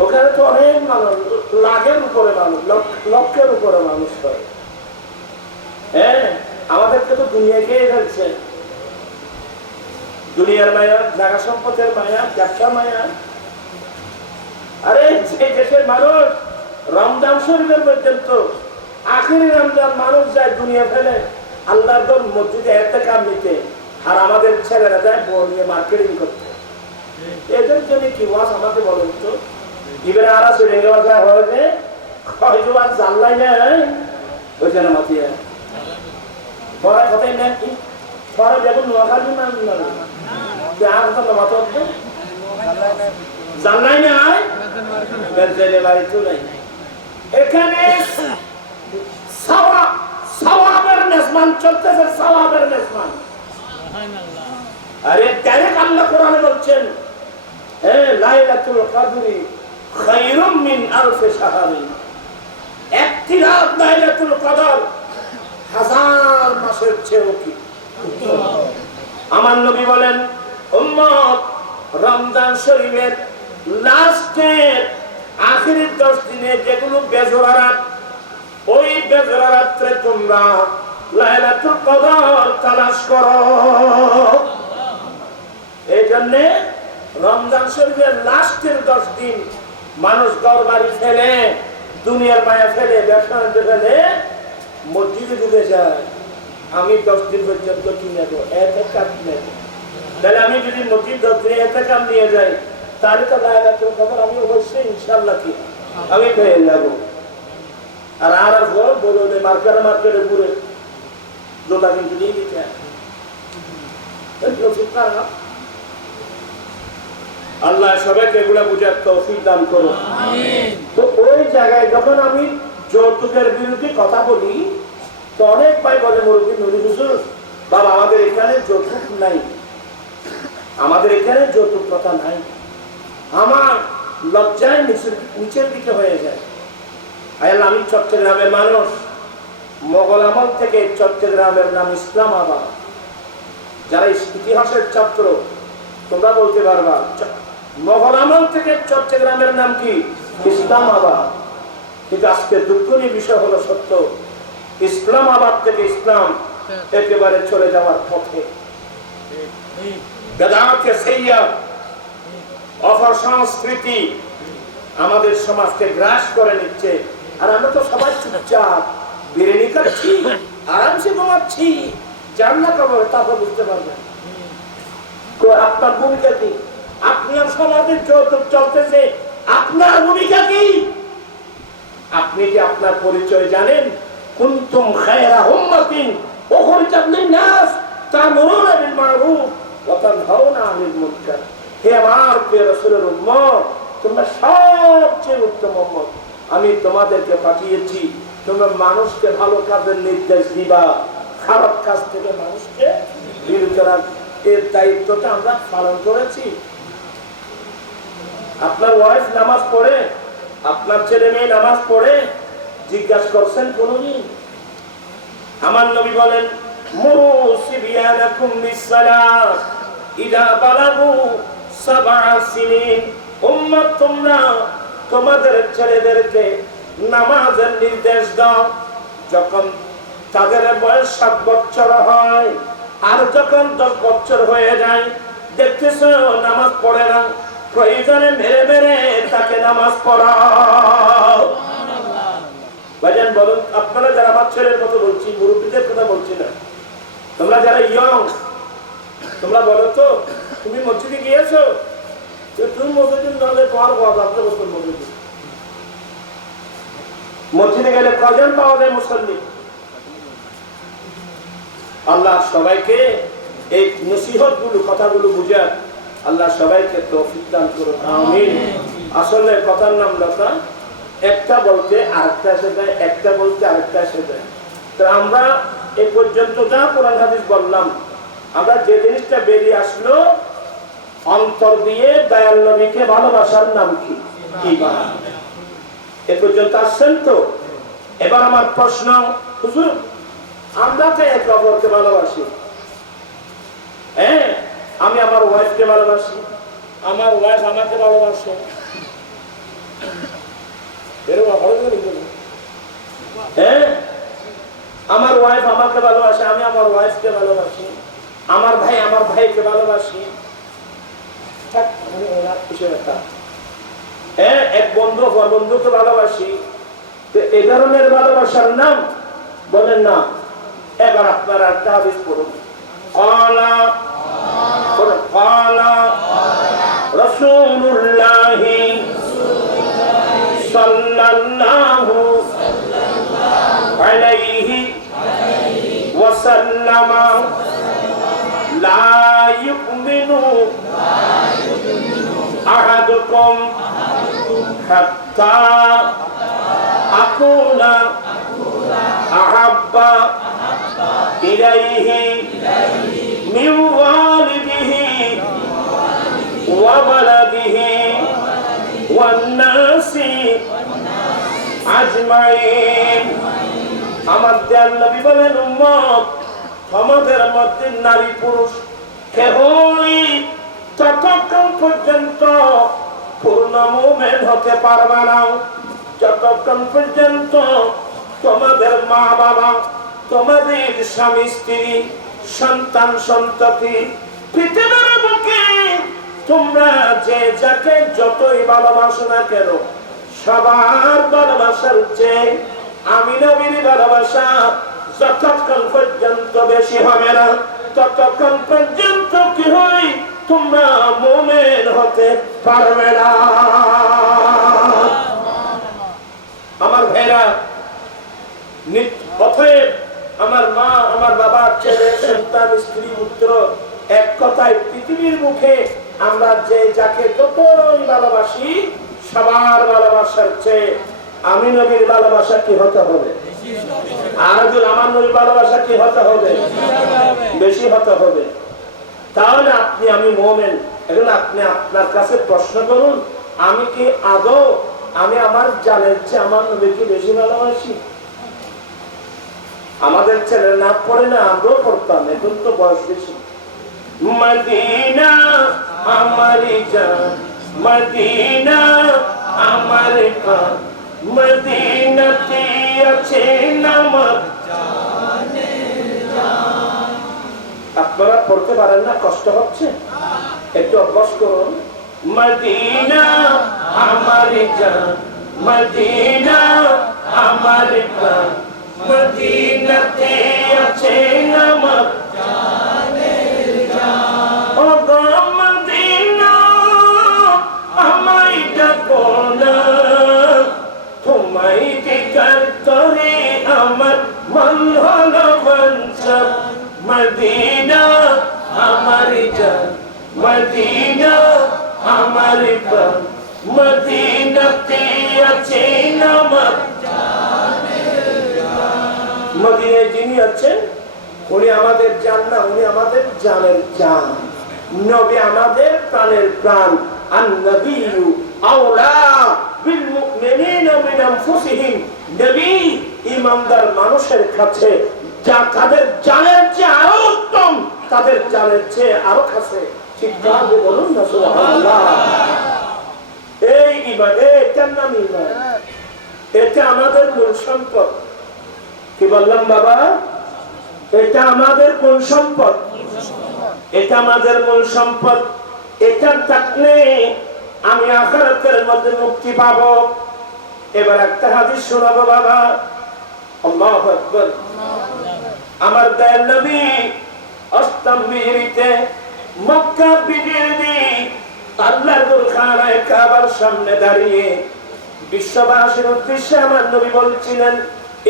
ওখানে তো অনেক মানুষ, লাখের উপরে মানুষ, লক্ষের উপরে মানুষ হয়। হ্যাঁ, আমাদেরকে তো দুনিয়া খেয়ে ফেলছে। দুনিয়ার মায়া, জায়গা সম্পদের মায়া, ব্যবসার মায়া। আরে যে দেশের মানুষ রমজান শরীফের পর্যন্ত আখেরি রমজান মানুষ যায় দুনিয়া ফেলে আল্লাহর দর মসজিদে ইতিকাফ নিতে, আর আমাদের ছেলেরা যায় বউ নিয়ে মার্কেটিং করতে। এদের জন্য কি ওয়াজ আমাকে বলেন তো? ইবেন আরা চলে যাওয়া হয়েছে হয়তোবার জানলাই নাই ওইখানে মাতিয়ে পরে কথাই নেই পরে দেখুন নোয়াখালী না মাথা জানলাই নাই বাড়িতেও নাই। এখানে সওয়াবের মেজবান চলতেছে, সওয়াবের মেজবান। আরে ডাইরেক্ট আল্লাহ কোরআনে বলছেন, লাইলাতুল কদরি খায়রুম মিন আলফি শাহর। একটি রাত লাইলাতুল কদর 1000 মাসের চেয়েও কি। আমার নবী বলেন, উম্মত রমজান শরীফের লাস্টের আখিরের 10 দিনে যেগুলো বেজোড়া রাত, ওই বেজোড়া রাত্রে তোমরা লাইলাতুল কদর তালাশ করো। এই জন্যে রমজান শরীফের লাস্টের 10 দিন মানুষ ঘর বাড়ি ফেলে, দুনিয়ার মায়া ফেলে, ব্যবসা ফেলে মসজিদে ঢুকে যায়। আমি 10 দিন পর্যন্ত কি নেব? ইতিকাফ নেব। তাহলে আমি যদি মসজিদ 10 দিন ইতিকাফ নিয়ে যাই, তাহলে তো লাইলাতুল কদর আমি অবশ্যই ইনশাআল্লাহ কি আমি পেয়ে যাব। আর বললে মার্কেটে ঘুরে জোতা কিন্তু দিয়ে দিতে আল্লাহ সবাইকে এগুলা বুঝার তৌফিক দান করো। তো ওই জায়গায় যখন আমি যৌতুকের বিরুদ্ধে কথা বলি তো অনেক ভাই বলে মুরব্বী নবী হুজুর বাবা আমাদের এখানে যৌতুক নাই, আমাদের এখানে যৌতুক কথা নাই। আমার লজ্জায় নিচের দিকে হয়ে যায়। আমি চট্টগ্রামের মানুষ, মোগল আমল থেকে চট্টগ্রামের নাম ইসলামাবাদ। যারা ইতিহাসের ছাত্র তোমরা বলতে পারবা মোগল আমল থেকে চট্টগ্রামের নাম কি ইসলামাবাদ। কিন্তু আজকে দুঃখনীয় বিষয় হলো সত্য, ইসলামাবাদ থেকে ইসলাম একেবারে চলে যাওয়ার পথে। বেদাতে সেইয়া অপসংস্কৃতি আমাদের সমাজকে গ্রাস করে নিচ্ছে। আর আমরা তো সবাই চুপচাপ বিরিয়ানি খাচ্ছি, আরামসে ঘুমাচ্ছি, জান্নাত কবরে, তারপর বুঝতে পারবেন আপনার ভূমিকা কি। আপনার সমাজের যৌতুক চলতেছে, আপনার ভূমিকা কি? আপনি কি আপনার পরিচয় জানেন? কুনতুম খায়রা উম্মাতিন উখরিজাত লিন-নাস তা'মুরুনা বিল মা'রুফ ওয়া তানহাউনা আনিল মুনকার। হে আমার প্রিয় রাসূলের উম্মত, তোমরা সবচেয়ে উত্তম উম্মত। আমি তোমাদেরকে পাঠিয়েছি তোমরা মানুষকে ভালো কাজের নির্দেশ দিবা, খারাপ কাজ থেকে মানুষকে বিরত রাখবা। এর দায়িত্বটা আমরা পালন করেছি। আপনার ওয়াইফ নামাজ পড়ে, আপনার ছেলে মেয়ে নামাজ পড়ে, জিজ্ঞাসা করছেন কোনদিন? আমার নবী বলেন মুরু সিবিয়ানাকুম বিসসালাহ ইদা বালাগু সাবআ সিনিন। উম্মত তোমরা তোমাদের ছেলেদেরকে নামাজের নির্দেশ দাও যখন তাদের বয়স 7 বছর হয়। আর যখন 10 বছর হয়ে যায় দেখতেছো নামাজ পড়ে না, প্রয়োজনে মেরে মেরে তাকে নামাজ পড়াও। ভাইজান বলুন, আপনারা যারা আমার ছেলের কথা বলছি, মুরব্বীদের কথা বলছি না, তোমরা যারা ইয়ং তোমরা বলো তো তুমি মসজিদে গিয়েছো? তুমি মসজিদে গেলে তোমার মসজিদে গেলে কজন পাওয়া যায় মুসল্লি? আল্লাহ সবাইকে এই নসিহত গুলো কথাগুলো বুঝা আল্লাহ সবাইকে তৌফিক দান করুন, আমিন। আসলে কথার নাম লতা, একটা বলতে আরেকটা এসে যায়, একটা বলতে আরেকটা এসে যায়। তো আমরা এই পর্যন্ত যা কোরআন হাদিস বললাম, আমরা যে জিনিসটা বেরিয়ে আসলো অন্তর দিয়ে দয়াল নবীকে ভালোবাসার নাম কি? ঈমান। এ পর্যন্ত আসছেন তো? এবার আমার প্রশ্ন, হুজুর আমরা তো একে অপরকে ভালোবাসি, হ্যাঁ আমি আমার ওয়াইফকে ভালোবাসি, আমার ওয়াইফ আমাকে ভালোবাসে, হ্যাঁ আমার ওয়াইফ আমাকে ভালোবাসে, আমি আমার ওয়াইফকে ভালোবাসি, আমার ভাই আমার ভাইকে ভালোবাসি, হ্যাঁ এক বন্ধু অপর বন্ধুকে ভালোবাসি। তো এই ধরনের ভালোবাসার নাম বলেন না। এবার আপনারা একটা হাদিস পড়ুন। قال رسول الله صلى الله عليه وسلم لا يؤمن أحدكم حتى أكون أحب إليه من والده وولده والناس أجمعين। আমার দয়াল নবী বলেন উম্মত তোমাদের মধ্যে নারী পুরুষ কেহই ততক্ষণ পর্যন্ত পূর্ণ মুমিন হতে পারবে না যতক্ষণ পর্যন্ত তোমাদের মা বাবা, তোমাদের স্বামী স্ত্রী, সন্তান সন্ততি, পৃথিবীর বুকে তোমরা যে যাকে যতই ভালোবাসো না কেন, সবার ভালোবাসার চেয়ে আমি নবীর ভালোবাসা যতক্ষণ পর্যন্ত বেশি হবে না ততক্ষণ পর্যন্ত কি হয় তোমরা মুমিন হতে পারবে না। আমার ভাইরা অতএব আমার মা, আমার বাবা, ছেলে, সন্তান, স্ত্রী, পুত্র, এক কথায় পৃথিবীর মুখে আমরা যে যাকে যতই ভালোবাসি, সবার ভালোবাসার চেয়ে আমি নবীর ভালোবাসা কি হতে হবে? আর আমার নবীর ভালোবাসা কি হতে হবে? বেশি হতে হবে। তাহলে আপনি, আমি মুমিন। এখন আপনি আপনার কাছে প্রশ্ন করুন, আমি কি আদৌ আমি আমার জানের চেয়ে আমার নবীকে বেশি ভালোবাসি? আমাদের ছেলে না পড়ে না, আমরাও পড়তাম, এখন তো বয়স বেশি। মদিনা আমারি জান, মদিনা আমার প্রাণ, মদিনাতে আছে নামাজ জানের জান। আপনারা পড়তে পারেন না, কষ্ট হচ্ছে, একটু অভ্যাস করুন। মদিনা আমারি জান, মদিনা আমার প্রাণ, মদিনাতে আছে নামাজ জানের জান। ও গো মদিনা আমায় ডাকো না, তোমায় দেখার তরে আমার মন হলো বাঞ্ছা। মদিনা আমার জান, মদিনা আমার প্রাণ, মদিনাতে আছে নামাজ জানের জান। মদিনায় যিনি আছেন উনি আমাদের জান না, উনি আমাদের জানের জান। নবী আমাদের প্রাণের প্রাণ। আন-নবিয়্যু আওলা বিল মুমিনিনা মিন আনফুসিহিম। নবী ঈমানদার মানুষের কাছে যা তাদের জানের চেয়ে আরো উত্তম, তাদের জানের চেয়ে আরো কাছে। ঠিক ভাবে বলুন না সুবহানাল্লাহ। এই ঈমান, এটার নাম ঈমান। এটা আমাদের মূল সম্পদ। কি বললাম বাবা? এটা আমাদের মূল সম্পদ, এটা আমাদের মূল সম্পদ। এটা থাকলে আমি আখিরাতের মধ্যে মুক্তি পাবো। এবার একটা হাদিস শোনাবো বাবা। আল্লাহু আকবার। আমার দয়াল নবী অষ্টম বিজরিতে মক্কা বিজরি আল্লাহর দরবারে কাবার সামনে দাঁড়িয়ে বিশ্ববাসীর উদ্দেশ্যে আমার নবী বলছিলেন,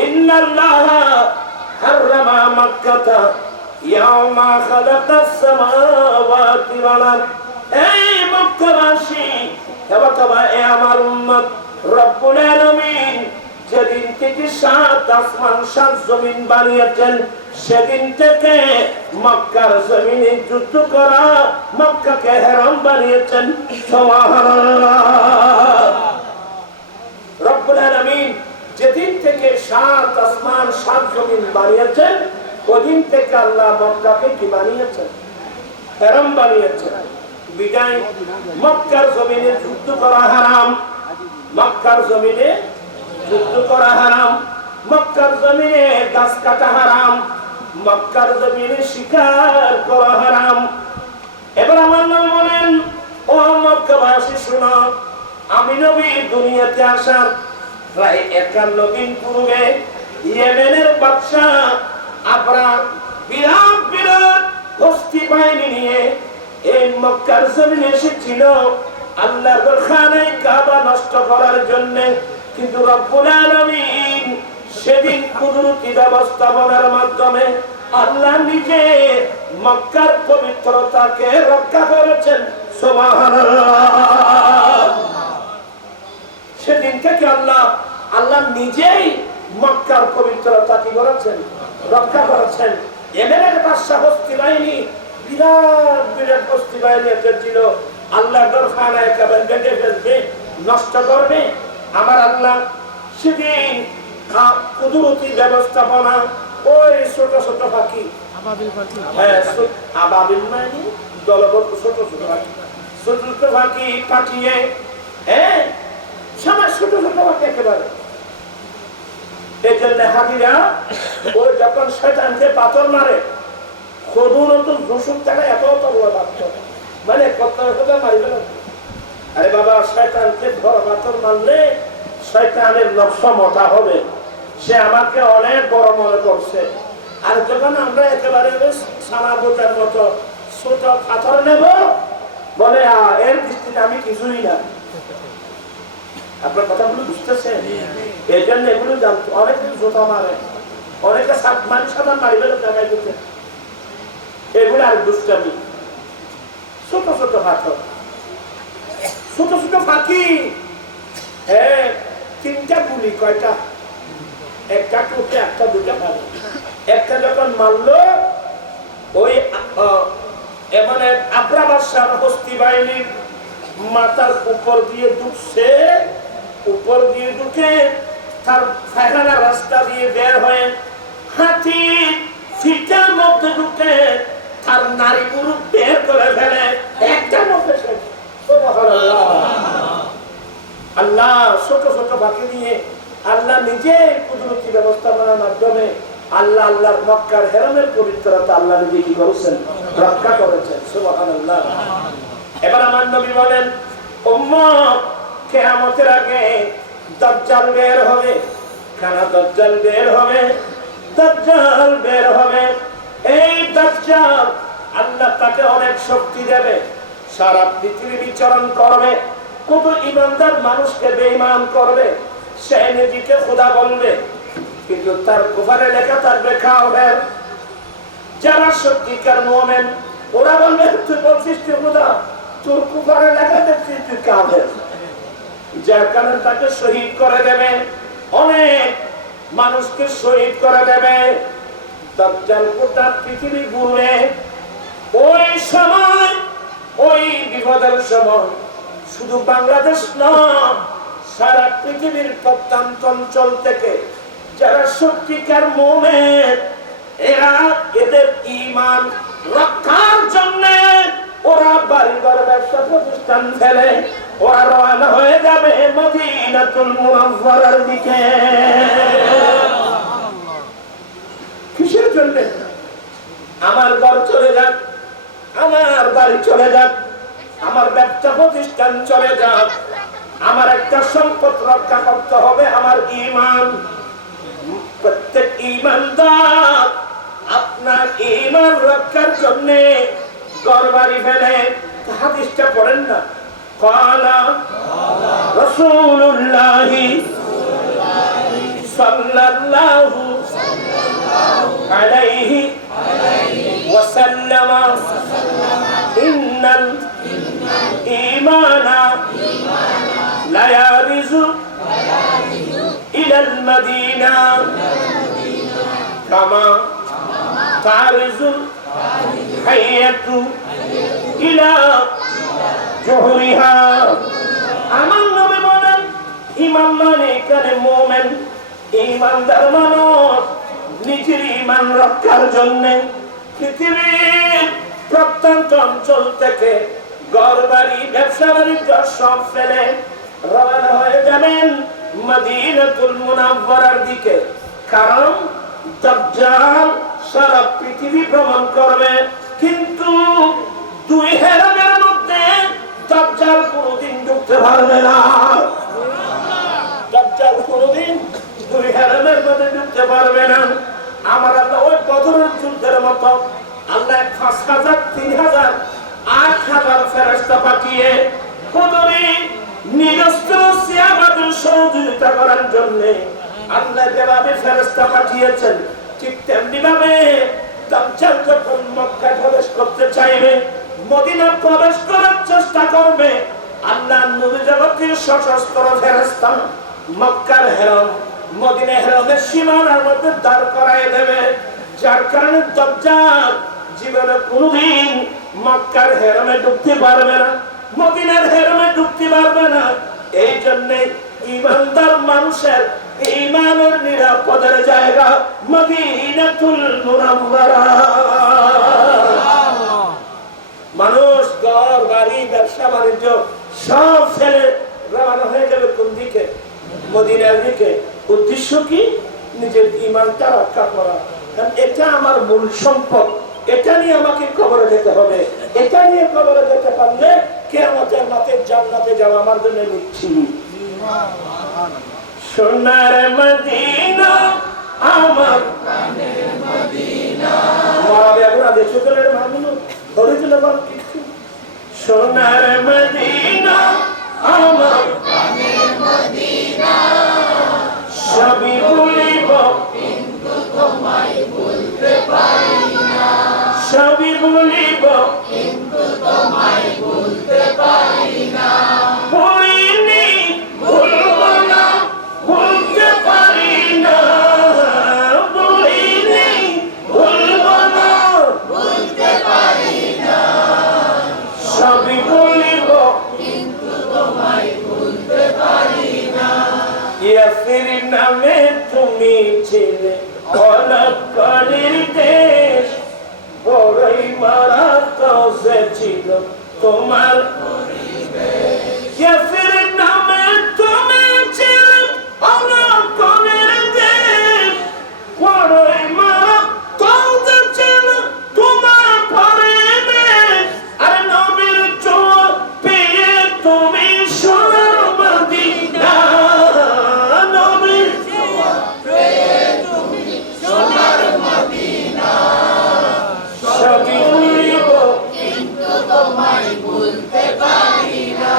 ইন্নাল্লাহা হাররামা মাক্কাতা ইয়াওমা খালাকাস সামাওয়াতি ওয়াল আরদ। এই মক্কাবাসী, এ আমার উম্মত, রব্বুল আলামিন যেদিন থেকে 7 আসমান 7 জমিন বানিয়েছেন, সেদিন থেকে মক্কার জমিনে যুদ্ধ করা, মক্কাকে হারাম বানিয়েছেন। সুবহানাল্লাহ। রব্বুল আলামিন যেদিন থেকে 7 আসমান 7 জমিন বানিয়েছেন, ওদিন থেকে আল্লাহ মক্কাকে কি বানিয়েছেন? হারাম বানিয়েছেন। বিদায় মক্কার জমিনে যুদ্ধ করা হারাম, মক্কার জমিনে যুদ্ধ করা হারাম, মক্কার জমিনে গাছ কাটা হারাম, মক্কার জমিনে শিকার করা হারাম। এবার আমার নাম বলেন, ও মক্কাবাসী শুনো, আমি নবী দুনিয়াতে আসার প্রায় 51 দিন পূর্বে ইয়েমেনের বাদশা আবরা বিরাট বিরাট হস্তি বাহিনী নিয়ে এই মক্কার জমিনে এসেছিল আল্লাহর খানায় কাবা নষ্ট করার জন্য। কিন্তু রব্বুল আলামিন সেদিন কুদরতি ব্যবস্থাপনার মাধ্যমে আল্লাহ নিজে মক্কার পবিত্রতাকে রক্ষা করেছেন। সুবহানাল্লাহ। সেদিন থেকে আল্লাহ নিজেই মক্কার পবিত্রতা কি করেছেন? রক্ষা করেছেন। এমনের বাদশা হস্তি বাহিনী বিরাট বিরাট হস্তি বাহিনী এসেছিল আল্লাহর দরখানায় কাবা ভেঙে ফেলবে, নষ্ট করবে। আমার আল্লাহ সেদিন কুদরতি ব্যবস্থাপনা, ওই ছোট ছোট পাখি, আবাবিল মানে দলবদ্ধ ছোট ছোট পাখি, ছোট ছোট পাখি পাঠিয়ে সবাই ছোট ছোট পাখি একেবারে। এই জন্য হাজিরা ওই যখন শয়তানকে পাথর মারে, খবর তো 200 টাকা এত বড় পাথর, মানে কত কথা মারিবে না। আরে বাবা, শয়তানকে বড় পাথর মারলে শয়তানের নকশা মোটা হবে, সে আমাকে অনেক বড় মনে করছে। আর যখন আমরা একেবারে সানা বোটার মতো ছোট পাথর নেব, বলে এর দৃষ্টিতে আমি কিছুই না। আপনার কথাগুলো বুঝতেছেন? এই জন্য এগুলো জানতো। অনেকে জোতা মারে, অনেকে মানুষ সাধারণ মারিবে জায়গায় দিতে, এগুলো আর দুষ্টামি। ছোট ছোট পাথর, ছোট ছোট ফাঁকি। হ্যাঁ, 3টা গুলি, কয়টা? একটা টুকে, একটা দুটা পারে। একটা যখন মারলো, ওই মানে আবরা বাদশার হস্তি বাহিনীর মাথার উপর দিয়ে ঢুকছে, উপর দিয়ে ঢুকে তার ফায়খানা রাস্তা দিয়ে বের হয়ে হাতির ফিটার মধ্যে ঢুকে তার নারী পুরুষ বের করে ফেলে। একটা মধ্যে আল্লাহ ছোট ছোট বাকি নিয়ে আল্লাহ নিজে কুদরতি ব্যবস্থাপনার মাধ্যমে আল্লাহ আল্লাহর মক্কার হেরামের পবিত্রতা আল্লাহ নিজে কি করেছেন? রক্ষা করেছেন। সুবহানাল্লাহ। এবার আমার নবী বলেন, উম্মত কিয়ামতের আগে দাজ্জাল বের হবে। কানা দাজ্জাল বের হবে, দাজ্জাল বের হবে। এই দাজ্জাল আল্লাহ তাকে অনেক শক্তি দেবে, সারা পৃথিবী বিচরণ করবে, কত ইমানদার মানুষকে বেঈমান করবে। সে নিজেকে খোদা বলবে, কিন্তু তার কপালে লেখা থাকবে কাফের। যারা সত্যিকার মুমিন ওরা বলবে তুই বলছিস তুই খোদা, তোর কপালে লেখা দেখছি তুই কাফের। যার কারণে তাকে শহীদ করে দেবে, অনেক মানুষকে শহীদ করে দেবে। দাজ্জাল গোটা পৃথিবী ঘুরবে। ওই সময়, ওই বিপদের সময় শুধু বাংলাদেশ নয়, সারা পৃথিবীর প্রত্যন্ত অঞ্চল থেকে যারা সত্যিকার মুমিন, এরা এদের ঈমান রক্ষার জন্য ওরা বাড়িঘর ব্যবসা প্রতিষ্ঠান ফেলে ওরা রওনা হয়ে যাবে মদিনাতুল মুনাওয়ারার দিকে। কিসের জন্য? আমার ঘর চলে যাক, আমার বাড়ি চলে যাক, আমার ব্যবসা প্রতিষ্ঠান চলে যাক, আমার একটা সম্পদ রক্ষা করতে হবে, আমার ঈমান। প্রত্যেক ঈমানদার আপনার ঈমান রক্ষার জন্য ঘর বাড়ি ফেলে। হাদিসটা পড়েন না, ক্বালা রাসূলুল্লাহ সাল্লাল্লাহু আলাইহি ওয়াসাল্লাম, ইন্নাল ঈমানা লা ইয়ারিজু ইলাল মাদিনা কামা তারিজুল হাইয়াতু ইলা জুহরিহা। আমার নবী বলেন, ঈমান মানে এখানে মুমিন, ঈমানদার মানুষ নিজের ঈমান রক্ষার জন্য পৃথিবীর প্রত্যন্ত অঞ্চল থেকে ঘর বাড়ি ব্যবসা বাণিজ্য সব ফেলে রওনা হয়ে যাবেন মদিনাতুল মুনাওয়ারার দিকে। কারণ দাজ্জাল সারা পৃথিবী ভ্রমণ করবে, কিন্তু দুই হেরামের মধ্যে দাজ্জাল কোনদিন ঢুকতে পারবে না। দাজ্জাল কোনদিন দুই হেরামের মধ্যে ঢুকতে পারবে না। আমার আল্লাহ ওই বদরের যুদ্ধের মতো আল্লাহ ৫,০০০, ৩,০০০, ৮,০০০ ফেরেশতা পাঠিয়ে বদরে নিরস্ত্র সিয়াবাদের সহযোগিতা করার জন্য আল্লাহ যেভাবে ফেরেশতা পাঠিয়েছেন, ঠিক তেমনি ভাবে দাজ্জাল যখন মক্কা প্রবেশ করতে চাইবে, মদিনা প্রবেশ করার চেষ্টা করবে, আল্লাহ নবী জগতের সশস্ত্র ফেরেশতা মক্কার হেরম, মদিনা হেরমের সীমানার মধ্যে দাঁড় করায় দেবে। যার কারণে দাজ্জাল জীবনে কোনদিন মক্কার হেরমে ঢুকতে পারবে না, মদিনার হেরমে ঢুকতে পারবে না। এই জন্য ঈমানদার মানুষের ঈমানের নিরাপদের জায়গা মদিনাতুল মুনাওয়ারা। মানুষ ঘর বাড়ি ব্যবসা বাণিজ্য সব ফেলে রওনা হয়ে যাবে কোন দিকে? মদিনার দিকে। উদ্দেশ্য কি? নিজের ঈমানটা রক্ষা করা। কারণ এটা আমার মূল সম্পদ, এটা নিয়ে আমাকে কবরে যেতে হবে। এটা নিয়ে কবরে যেতে পারলে কিয়ামতের মাঠে জান্নাতে যাওয়া আমার জন্য নিশ্চিত। সোনার মদিনা আমার প্রাণের মদিনা, মারাবে আমরা দেশগুলোর মানুষ ধরেছিল বল কিছু। সোনার মদিনা আমার প্রাণের মদিনা, কিন্তু তোমায় ভুলতে পারি না। ভুলিনি, ভুলবো না, ভুলতে পারি না। ভুলিনি, ভুলবো না, ভুলতে পারি না। সবই ভুলিব কিন্তু তোমায় ভুলতে পারি না। ইয়াসির নামে তুমি ছিলে অলক্ষণের দেশ, বড়ই মারাত্মক ছিল তোমার পরিবেশ। ইয়াসির নামে তুমি ছিলে অলক্ষণের দেশ, বড়ই মারাত্মক ছিল তোমার পরিবেশ। আর নবীর চোখ পেয়ে তুমি সোনার মদিনা, নবীর চোখ পেয়ে তুমি সোনার মদিনা। সবই ভুলিব কিন্তু তোমায় ভুলতে পারি না।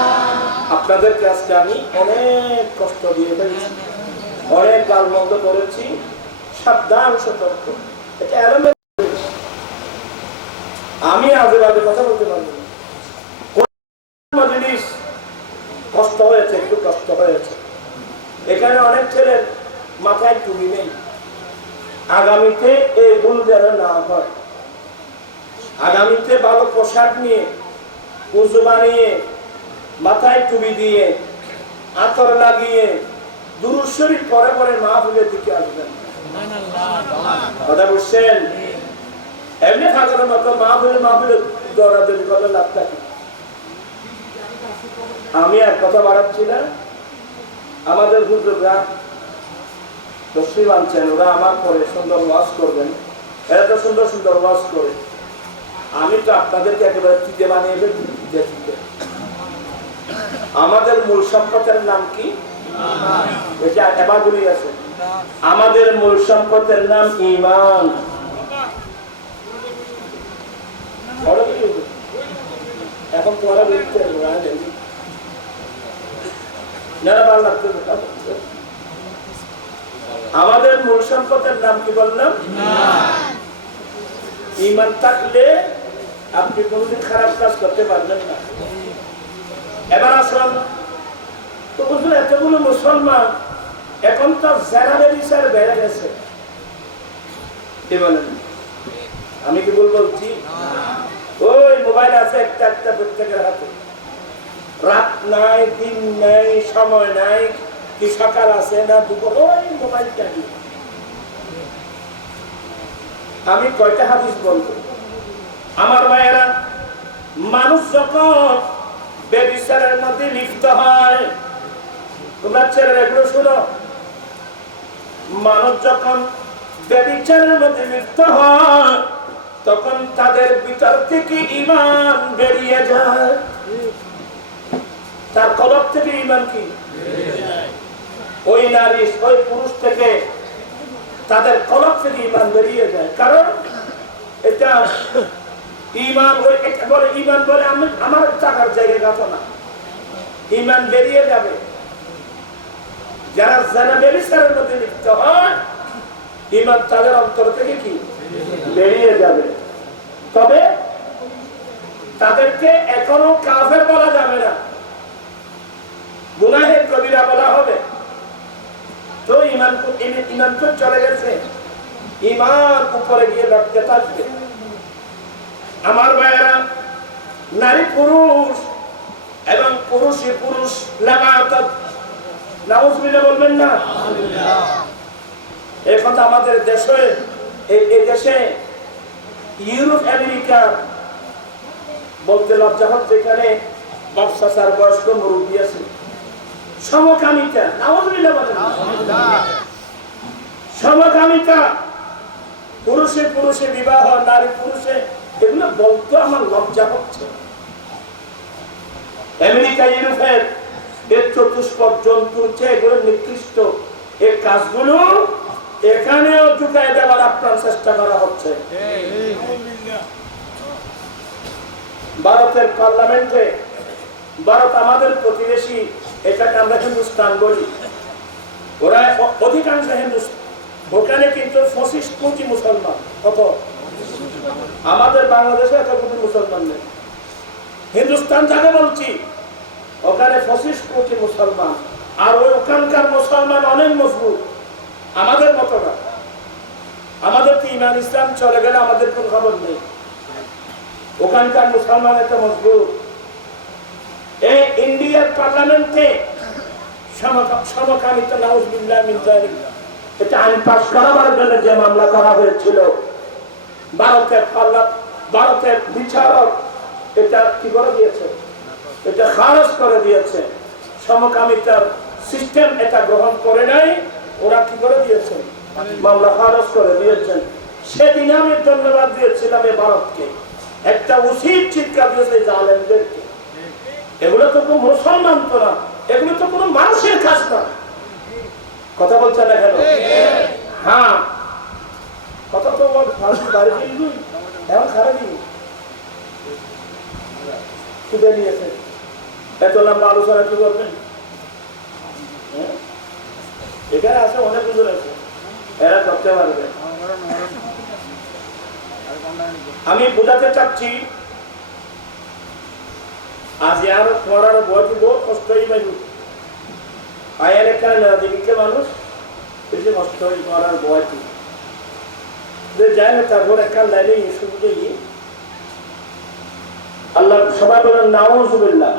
আপনাদেরকে আজকে আমি অনেক কষ্ট দিয়ে ফেলেছি, অনেক গালমন্দ করেছি। সাবধান, সতর্ক। এটা এলোমেলো। আমি আজে বাজে কথা বলতে পারবো না। কোন জিনিস কষ্ট হয়েছে, একটু কষ্ট হয়েছে। এখানে অনেক ছেলের মাথায় টুপি নেই। আগামীতে এই ভুল যেন না হয়। আগামীতে ভালো পোশাক নিয়ে, উজু বানিয়ে, মাথায় টুপি দিয়ে, আতর লাগিয়ে, দুরূদ শরীফ পরে পরে মাহফিলের দিকে আসবেন। কথা বুঝছেন? এমনি থাকার মতো মাহফিলে দৌড়াদৌড়ি করলে লাভ থাকে। আমি আর কথা বাড়াচ্ছি না। আমাদের হুজুররা তসলিম আনছেন, ওরা আমার পরে সুন্দর ওয়াজ করবেন। এরা তো সুন্দর সুন্দর ওয়াজ করে। আমি তো আপনাদেরকে একেবারে চিঠে বানিয়ে ফেলছি। আমাদের মূল সম্পদের নাম কি? এটা এবার বলি আছে, আমাদের মূল সম্পদের নাম ঈমান। এখন তোমারা বলতে আমাদের মূল সম্পদের নাম কি বললাম? ঈমান থাকলে আপনি কোনদিন খারাপ কাজ করতে পারবেন না। এবার আসুন, তো বুঝলেন এতগুলো মুসলমান, এখন তো জেনারেল হিসাবে বেড়ে গেছে। কি বলেন? আমি কি ভুল বলছি? ওই মোবাইল আছে একটা একটা প্রত্যেকের হাতে। রাত নাই, দিন নাই, সময় নাই, কি সকাল আছে না দুপুর, ওই মোবাইলটা কি। আমি কয়টা হাদিস বলবো আমার ভাইয়েরা। মানুষ যখন ব্যভিচারের মধ্যে লিপ্ত হয়, তোমরা ছেলেরা এগুলো শুনো, মানুষ যখন ব্যভিচারের মধ্যে লিপ্ত হয় তখন তাদের ভিতর থেকে ঈমান বেরিয়ে যায়। তার কলব থেকে ঈমান কি ওই নারী ওই পুরুষ থেকে তাদের কলব থেকে ঈমান বেরিয়ে যায়। কারণ এটা ঈমান বলে, ঈমান বলে আমি আমার টাকার জায়গায় গাতো না, ঈমান বেরিয়ে যাবে। যারা জানা ব্যভিচারের মধ্যে লিপ্ত হয়, ঈমান তাদের অন্তর থেকে কি বেরিয়ে যাবে। তবে তাদেরকে এখনো কাফের বলা যাবে না, গুনাহে কবিরা বলা হবে। তো ঈমান তো চলে গেছে, ঈমান উপরে গিয়ে লটকে থাকবে। আমার ভাইয়েরা, নারী পুরুষ এবং পুরুষে পুরুষ লাগাতার নাউজুবিল্লাহ বলবেন না। এই কথা আমাদের দেশে, এই দেশে ইউরোপ আমেরিকা বলতে লজ্জা হচ্ছে। এখানে বাচ্চার বয়স্ক মুরব্বী আছে, সমকামিতা, নাউজুবিল্লাহ বলেন না। সমকামিতা, পুরুষে পুরুষে বিবাহ, নারী পুরুষে, এগুলো বলতে আমার লজ্জা হচ্ছে। আমেরিকা ইউরোপের এর চতুষ্পদ জন্তুর চেয়ে এগুলো নিকৃষ্ট এই কাজগুলো এখানেও ঢুকাই দেওয়ার আপনার চেষ্টা করা হচ্ছে। ভারতের পার্লামেন্টে, ভারত আমাদের প্রতিবেশী, এটাকে আমরা হিন্দুস্তান বলি, ওরা অধিকাংশ হিন্দুস্তান। ওখানে কিন্তু 25 কোটি মুসলমান, কত আমাদের বাংলাদেশে এত কোটি মুসলমান নেই। হিন্দুস্তান যাকে বলছি ওখানে 25 কোটি মুসলমান, আর ওখানকার মুসলমান অনেক মজবুত, আমাদের মতো না। আমাদের তো ইমান ইসলাম চলে গেলে আমাদের কোন খবর নেই, ওখানকার মুসলমান এত মজবুত। এই ইন্ডিয়ার পার্লামেন্টে সমকামিতা নাউজুবিল্লাহ মিন যালিক এটা আইন পাস করাবার জন্য যে মামলা করা হয়েছিল, ভারতের বিচারক এটা কি করে দিয়েছে, এটা খারজ করে দিয়েছে। সমকামিতার সিস্টেম এটা গ্রহণ করে নাই, ওরা কি করে দিয়েছে, মামলা খারজ করে দিয়েছেন। সেদিন আমি ধন্যবাদ দিয়েছিলাম এই ভারতকে, একটা উচিত চিৎকার দিয়েছে জালেমদেরকে। এগুলো তো কোনো মুসলমান তো না, এগুলো তো কোনো মানুষের কাজ না। কথা বলছে না কেন? হ্যাঁ, কথা তো বাড়ি এখন খারাপই খুঁজে নিয়েছে। এত লম্বা আলোচনা কি করবেন? এখানে আছে অনেক কিছু আছে, এরা করতে পারবে। আমি বোঝাতে চাচ্ছি আজ আর পড়ার বয়স বহু কষ্টই পাইব। আয়ের এখানে দিকে মানুষ বেশি কষ্ট করার বয়সী যাই না, তারপর একটা লাইনে শুনতে গিয়ে আল্লাহ সবাই বলেন নাউজুবিল্লাহ,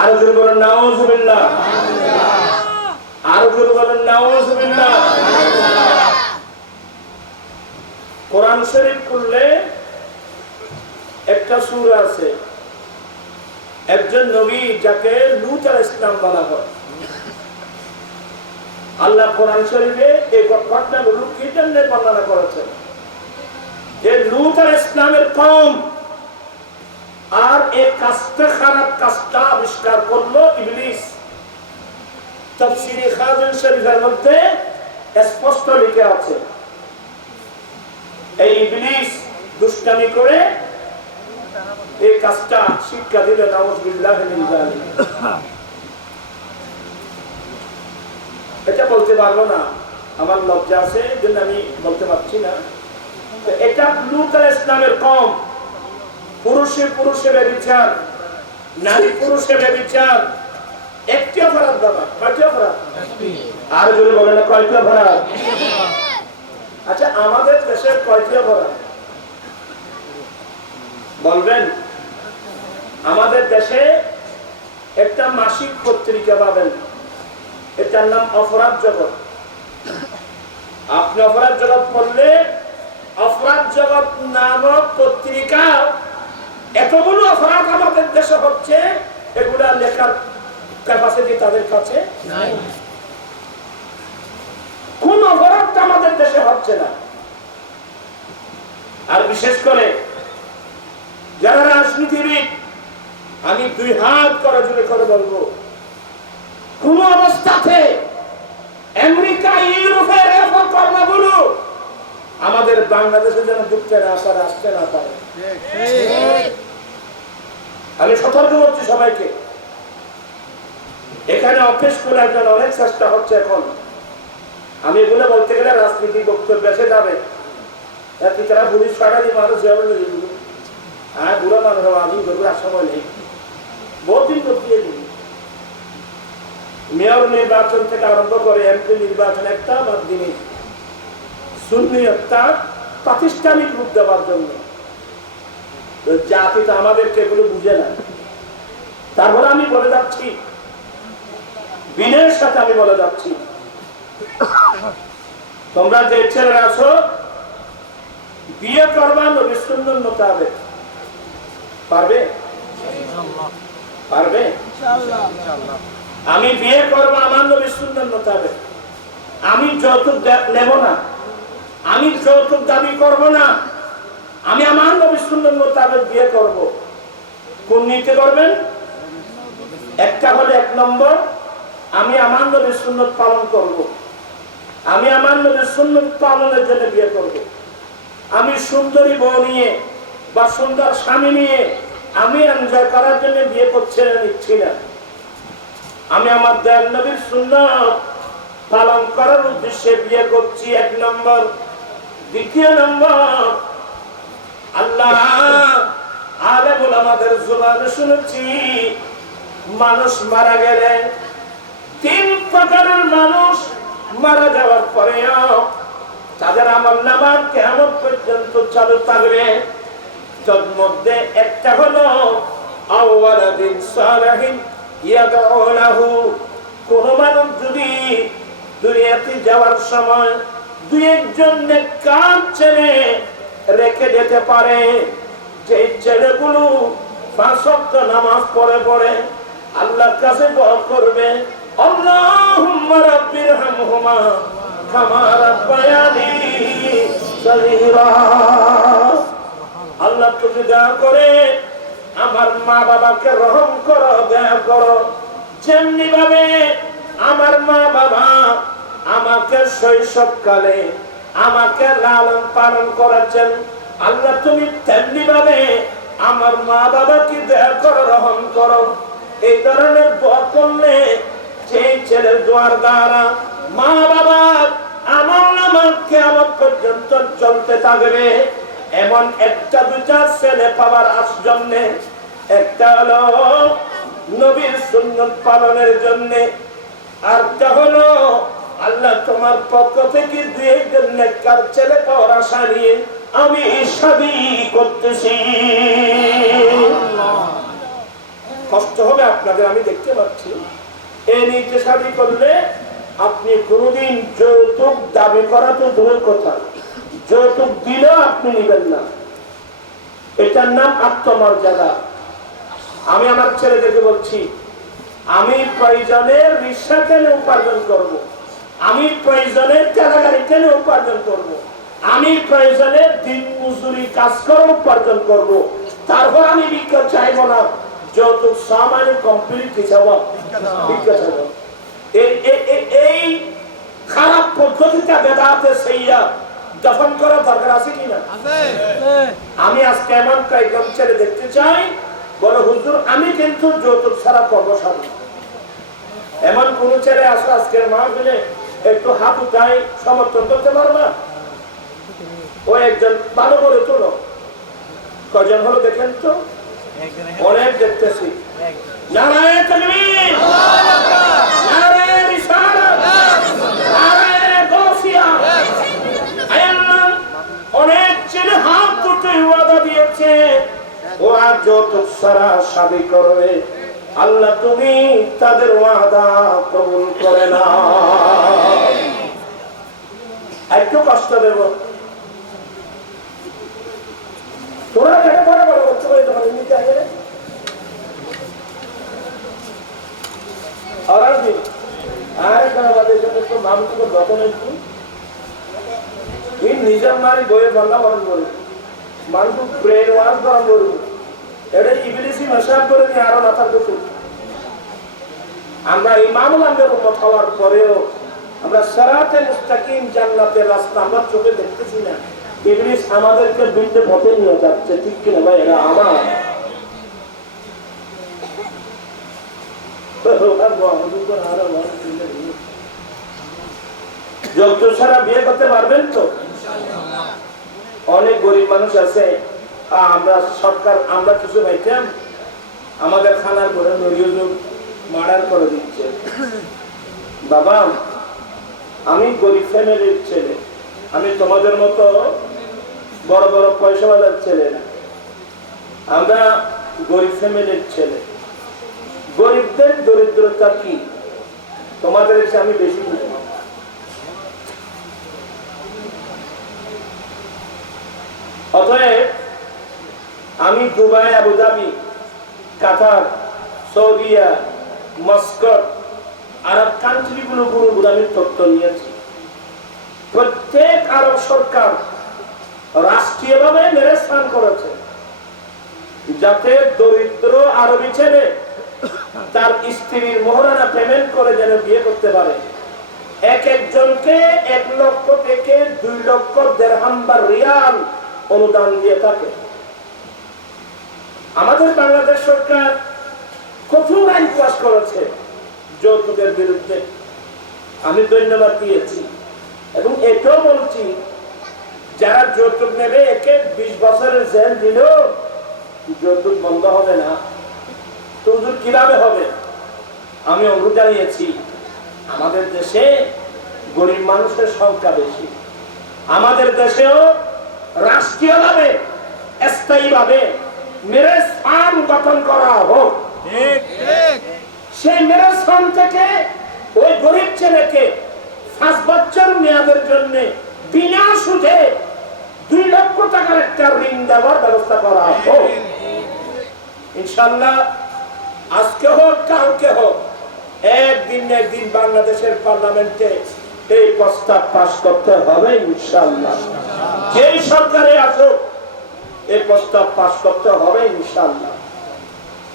আরো জোরে বলেন নাউজুবিল্লাহ, আরো জোরে বলেন নাউজুবিল্লাহ। কোরআন শরীফ খুললে একটা সূরা আছে, একজন নবী যাকে লূত আলাইহিস সালাম বলা হয়। আল্লাহ কোরআন শরীফে এই ঘটনাগুলো কি জন্য বর্ণনা করেছেন, যে লূত আলাইহিস সালামের কওম আর এই কাজটা খারাপ কাজটা আবিষ্কার করলো ইবলিস। তাফসীরে খাজিন শরীফের মধ্যে স্পষ্ট লিখে আছে, এই ইবলিস দুষ্টামি করে এই কাজটা শিক্ষা দিল। নাউজুবিল্লাহ মিন যালিক। এটা বলতে পারবো না, আমার লজ্জা আছে, জন্য আমি বলতে পারছি না। এটা লূত আলাইহিস সালামের কওম, পুরুষে পুরুষে ব্যভিচার, নারী পুরুষে ব্যভিচার, একটি অপরাধ বাবা, কয়টি অপরাধ? আর যদি বলে না কয়টি অপরাধ? আচ্ছা, আমাদের দেশের কয়টি অপরাধ বলবেন? আমাদের দেশে একটা মাসিক পত্রিকা পাবেন, এটার নাম অপরাধ জগৎ। আপনি অপরাধ জগৎ পড়লে অপরাধ জগৎ নামক পত্রিকা এতগুলো অপরাধ আমাদের দেশে হচ্ছে, এগুলা লেখার ক্যাপাসিটি তাদের কাছে নাই। কোন অপরাধটা আমাদের দেশে হচ্ছে না। আর বিশেষ করে যারা রাজনীতিবিদ, আমি 2 হাত করে জুড়ে করে বলবো, কোন অবস্থাতে আমেরিকা ইউরোপের এরকম কর্মগুলো আমাদের বাংলাদেশে যেন ঢুকতে না পারে, আসতে না পারে। আমি সতর্ক করছি সবাইকে। এখানে অফিস খোলার জন্য অনেক চেষ্টা হচ্ছে এখন। আমি এগুলো বলতে গেলে রাজনীতি বক্তব্য এসে যাবে, তারা পুলিশ ফাটালি মানুষ যাবে, হ্যাঁ বুড়ো মানুষ আমি আর সময় নেই, বহুদিন করতে মেয়র নির্বাচন থেকে আরম্ভ করে এমপি নির্বাচন একটা বাদ দিনে সুন্নি একটা প্রাতিষ্ঠানিক রূপ দেওয়ার জন্য। জাতি তো আমাদেরকে এগুলো বুঝে না। তারপরে আমি বলে যাচ্ছি, বিনয়ের সাথে আমি বলে যাচ্ছি, তোমরা যে ছেলেরা আছো বিয়ে করবা নবীর সুন্নাত মোতাবেক, পারবে? পারবে? আমি বিয়ে করবো আমার নবীর সুন্নাত মোতাবেক। আমি যৌতুক নেব না, আমি যৌতুক দাবি করব না, আমি আমার নবীর সুন্নাত মোতাবেক বিয়ে করব। কোন নীতি করবেন? একটা হলো 1 নম্বর, আমি আমার নবীর সুন্নাত পালন করব। আমি আমার নবীর সুন্নাত পালনের জন্য বিয়ে করব। আমি সুন্দরী বউ নিয়ে বা সুন্দর স্বামী নিয়ে আমি এনজয় করার জন্য বিয়ে করছি না, নিচ্ছি না। আমি আমার দয়াল নবীর সুন্নাত পালন করার উদ্দেশ্যে বিয়ে করছি, 1 নম্বর। দ্বিতীয় নম্বর, আল্লাহ আলেমুল আমাদের জবানে শুনেছি মানুষ মারা গেলে 3 প্রকারের মানুষ মারা যাওয়ার পরেও তাদের আমলনামা কিয়ামত পর্যন্ত চালু থাকবে। তার মধ্যে একটা হলো আওয়ালাদিন সালিহিন ইয়াদউ লাহু। কোন মানুষ যদি দুনিয়াতে যাওয়ার সময় 2-1 নেককার ছেলে রেখে যেতে পারে, যে ছেলেগুলো 5 ওয়াক্ত নামাজ পড়ে আল্লাহর কাছে দোয়া করবে, আল্লাহুম্মা রাব্বিরহামহুমা কামা রাব্বায়ানি সগীরা। আল্লাহ তুমি দয়া করে আমার মা বাবাকে রহম করো, দয়া করো, যেমনি ভাবে আমার মা বাবা আমাকে শৈশবকালে আমাকে লালন পালন করেছেন, আল্লাহ তুমি তেমনি ভাবে আমার মা বাবাকে দয়া করো, রহম করো। এই ধরনের দোয়া করলে সেই ছেলের দোয়ার দ্বারা মা বাবা আমার কিয়ামত পর্যন্ত চলতে থাকবে। এমন 1-2টা ছেলে পাওয়ার জন্য, একটা হলো নবীর সুন্নাত পালনের জন্য, আরটা হলো আল্লাহ তোমার পক্ষ থেকে 2-1 নেককার ছেলে পাওয়ার আশা নিয়ে আমি শাদী করতেছি। কষ্ট হবে আপনাদের, আমি দেখতে পাচ্ছি। এই নিতে শাদী করলে আপনি কোনদিন যৌতুক দাবি করা তো দূরের কথা, যৌতুক দিলেও আপনি নিবেন না। এটার নাম আত্মমর্যাদা। আমি আমার ছেলেদেরকে বলছি, আমি প্রয়োজনে রিক্সা টেনে উপার্জন করব, আমি প্রয়োজনে ঠেলাগাড়ি টেনে উপার্জন করব, আমি প্রয়োজনে দিন মজুরি কাজ করে উপার্জন করব, তারপর আমি ভিক্ষা চাইব না। যৌতুক সামান্য কমপ্লিট হিসাবে ভিক্ষা চাইব। এই খারাপ পদ্ধতিটা বেদাতে সেইয়া দফন করা দরকার আছে কিনা? আমি আজকে এমন কয়েকজন ছেলে দেখতে চাই বলে, হুজুর আমি কিন্তু যৌতুক ছাড়া করবো সব। এমন কোন ছেলে আছে আজকের মাহফিলে একটু হাত উঠাই সমর্থন করতে পারবা? ও একজন ভালো করে তোলো। কজন হলো দেখেন তো? অনেক দেখতেছি। নারায়ে তাকবীর, নারায়ে রিসালাত, নারায়ে গাউসিয়া। অনেক ছেলে হাত তুলে ওয়াদা দিয়েছে ওরা যৌতুক ছাড়া শাদী করবে। আল্লাহ তুমি তাদের ওয়াদা কবুল করে না। একটু কষ্ট দেব, তোরা দেখে বড় বড় করতে পারি তখন নিতে আগে আর দিন আর আমাদের সাথে তো নাম তো যখন একটু নিজের মারি বইয়ের বাংলা বরণ করবে, মানুষ ব্রেন ওয়াশ বরণ করবে, এটা ইবলিসি মেশাব করে নিয়ে আরো মাথার কিছু। আমরা ইমামুল আহমেদের উম্মত হওয়ার পরেও আমরা সিরাতে মুস্তাকিম জান্নাতের রাস্তা আমরা চোখে দেখতেছি না। ইবলিস আমাদেরকে বিন্দু পথে নিয়ে যাচ্ছে, ঠিক কিনা ভাই? এরা আমার যৌতুক ছাড়া বিয়ে করতে পারবেন তো? অনেক গরিব মানুষ আছে, আমরা সরকার আমরা কিছু পাইতাম, আমাদের খানার ঘরে নরিয়জুক মার্ডার করে দিচ্ছে। বাবা আমি গরিব ফ্যামিলির ছেলে, আমি তোমাদের মতো বড় বড় পয়সাওয়ালার ছেলে না, আমরা গরিব ফ্যামিলির ছেলে। গরিবদের দরিদ্রতা কি তোমাদের চেয়ে আমি বেশি বুঝি। অতএব আমি দুবাই, আবুধাবি, কাতার, সৌদিয়া, মস্কট, আরব কান্ট্রি গুলো আমি তথ্য নিয়েছি। প্রত্যেক আরব সরকার রাষ্ট্রীয়ভাবে মেরেস্থান করেছে যাতে দরিদ্র আরবি ছেলে তার স্ত্রীর মোহরানা পেমেন্ট করে যেন বিয়ে করতে পারে। এক একজনকে 1 লক্ষ থেকে 2 লক্ষ দিরহাম বা রিয়াল অনুদান দিয়ে থাকে। আমাদের বাংলাদেশ সরকার কঠোর আইন পাস করেছে যৌতুকের বিরুদ্ধে, আমি ধন্যবাদ দিয়েছি এবং এটাও বলছি যারা যৌতুক নেবে একে 20 বছরের জেল দিল, যৌতুক বন্ধ হবে না তো হুজুর কিভাবে হবে? আমি অনুরোধ জানিয়েছি, আমাদের দেশে গরিব মানুষের সংখ্যা বেশি, আমাদের দেশেও রাষ্ট্রীয়ভাবে স্থায়ীভাবে মেরেজ ফান্ড গঠন করা হোক। সেই মেরেজ ফান্ড থেকে ওই গরিব ছেলেকে 5 বছর মেয়াদের জন্য বিনা সুদে 2 লক্ষ টাকার একটা ঋণ দেওয়ার ব্যবস্থা করা হোক। ইনশাআল্লাহ আজকে হোক কালকে হোক, একদিন না একদিন বাংলাদেশের পার্লামেন্টে এই প্রস্তাব পাস করতে হবে ইনশাআল্লাহ। যেই সরকারে আসুক এই প্রস্তাব পাস করতে হবে ইনশাআল্লাহ।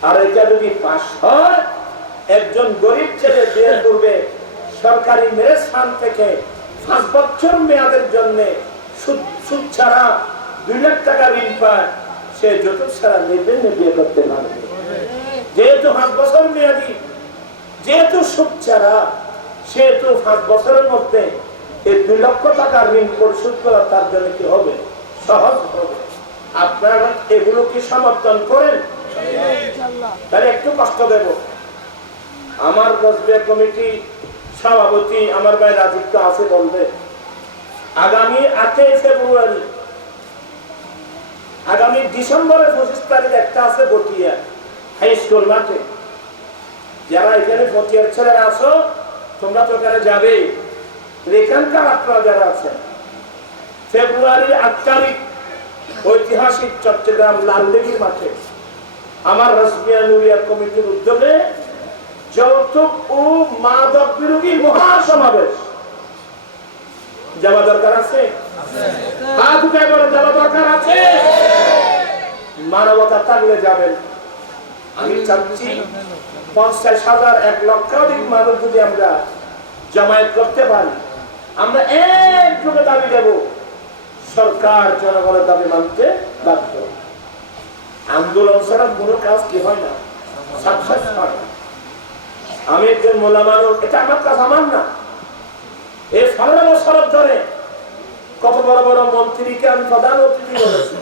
আর এটা যদি পাস হয়, একজন গরিব ছেলে বিয়ে করবে সরকারি মেরেজ ফান্ড থেকে 5 বছর মেয়াদের জন্য সুদ ছাড়া 2 লাখ টাকা ঋণ পায়, সে যৌতুক ছাড়া নির্বিঘ্নে বিয়ে করতে পারবে। যেহেতু 5 বছর মেয়াদি, যেহেতু সুদ ছাড়া, সেহেতু 5 বছরের মধ্যে এই 2 লক্ষ টাকা ঋণ পরিশোধ করা তার জন্য কি হবে? সহজ হবে। আপনারা এগুলো কি সমর্থন করেন? তাহলে একটু কষ্ট দেব। আমার বসবে কমিটি সভাপতি আমার ভাই রাজীব তো আছে, বলবে আগামী 8 ফেব্রুয়ারি, আগামী ডিসেম্বরের 25 তারিখ একটা আছে বটিয়া হাই স্কুল মাঠে। যারা এখানে বটিয়ার ছেলেরা আসো, তোমরা তো এখানে যাবে। এখানকার আপনারা যারা আছেন, ফেব্রুয়ারির 8 তারিখ ঐতিহাসিক চট্টগ্রাম লালদিঘির মাঠে আমার রাসমিয়া নুরিয়া কমিটির উদ্যোগে যৌতুক ও মাদক বিরোধী মহাসমাবেশ। যাওয়া দরকার আছে? হাত উঠায় বলে যাওয়া দরকার আছে। মানবতা থাকলে যাবেন। আমি চাচ্ছি 50,000 1 লক্ষাধিক মানুষ যদি আমরা জমায়েত করতে পারি, আমরা একযোগে দাবি দেব, সরকার জনগণের দাবি মানতে বাধ্য। আন্দোলন ছাড়া কোনো কাজ কি হয় না, সাকসেস হয় না। আমি একজন মোলা মানুষ, এটা আমার কাজ, আমার না। এই 15 বছর ধরে কত বড় বড় মন্ত্রীকে আমি প্রধান অতিথি বলেছি।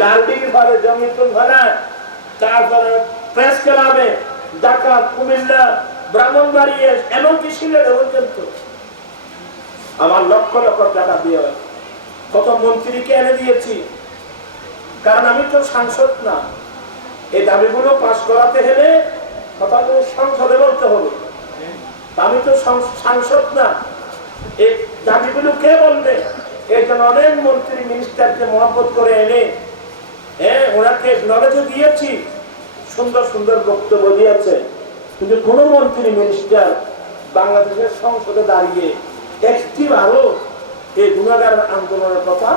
লালদিঘির ভাড়ে, জমিতুল ভাড়া, তারপরে প্রেস ক্লাবে, ঢাকা, কুমিল্লা, ব্রাহ্মণবাড়িয়া, এমনকি সিলেট পর্যন্ত আমার লক্ষ লক্ষ টাকা দিয়ে কত মন্ত্রীকে এনে দিয়েছি। কারণ আমি তো সাংসদ না। এই দাবিগুলো পাস করাতে হলে কথাগুলো সংসদে বলতে হবে। আমি তো সাংসদ না। এই দাবিগুলো কে বলবে? এই জন্য অনেক মন্ত্রী মিনিস্টারকে মহব্বত করে এনে ওনাকে নলেজও দিয়েছি, সুন্দর সুন্দর বক্তব্য দিয়েছে। কিন্তু কোন মন্ত্রী মিনিস্টার বাংলাদেশের সংসদে দাঁড়িয়ে একটি ভালো এই গুণাগার আন্দোলনের কথা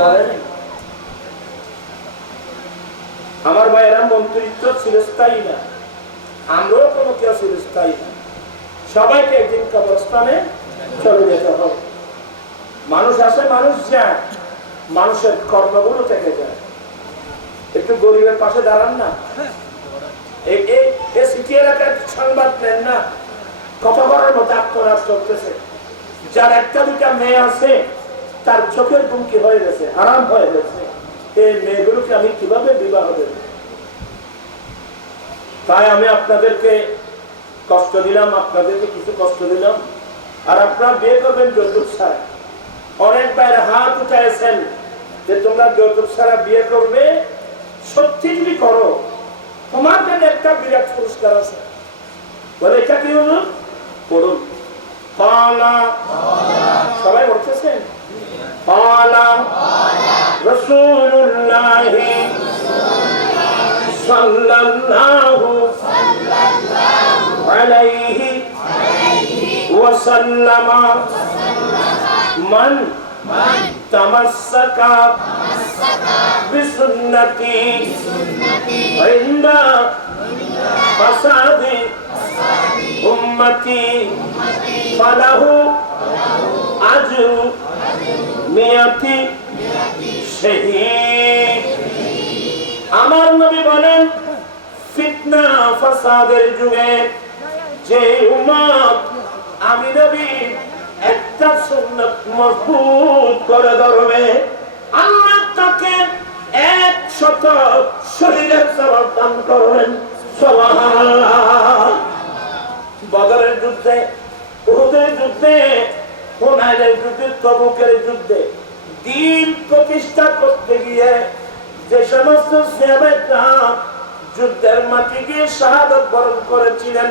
বলেন। আমার ভাইয়েরা, মন্ত্রিত্ব চিরস্থায়ী না, আমরাও কোনো কেউ চিরস্থায়ী না। সবাইকে একদিন কবরস্থানে চলে যেতে হবে। মানুষ আসে, মানুষ যায়, মানুষের কর্মগুলো থেকে যায়। একটু গরিবের পাশে দাঁড়ান না। এই সিটি এলাকার সংবাদ নেন না, কত করার মতো আত্মরাজ চলতেছে। যার 1-2টা মেয়ে আছে, তার চোখের ঘুম কি হয়ে গেছে, আরাম হয়ে গেছে। এই মেয়েগুলোকে আমি কিভাবে বিবাহ দেব? তাই আমি আপনাদেরকে কষ্ট দিলাম, আপনাদেরকে কিছু কষ্ট দিলাম। আর আপনারা বিয়ে করবেন যৌতুক ছাড়া। অনেক বাইরে হাত উঠাইছেন যে তোমরা যৌতুক ছাড়া বিয়ে করবে। সত্যি যদি করো, তোমার জন্য একটা বিরাট পুরস্কার আছে। বলে এটা কি হলো? পড়ুন। সবাই বলতেছেন রাসূলুল্লাহ সাল্লাল্লাহু আলাইহি ওয়াসাল্লাম মান তামাসসাকা বিসুন্নতি ইনদা ফাসাদি উম্মতি ফালাহু আজরু মিয়াতি শহীদ। আমার নবী বলেন, ফিতনা ফাসাদের যুগে যে উম্মত আমি নবী একটা সুন্নাত মজবুত করে ধরবে, আল্লাহ তাকে 100 শহীদের সওয়াব দান করবেন। সুবহানাল্লাহ। বদরের যুদ্ধে, উহুদের যুদ্ধে, হুনাইনের যুদ্ধে, তবুকের যুদ্ধে দ্বীন প্রতিষ্ঠা করতে গিয়ে যে সমস্ত সাহাবারা যুদ্ধের মাঠে গিয়ে শাহাদাত বরণ করেছিলেন,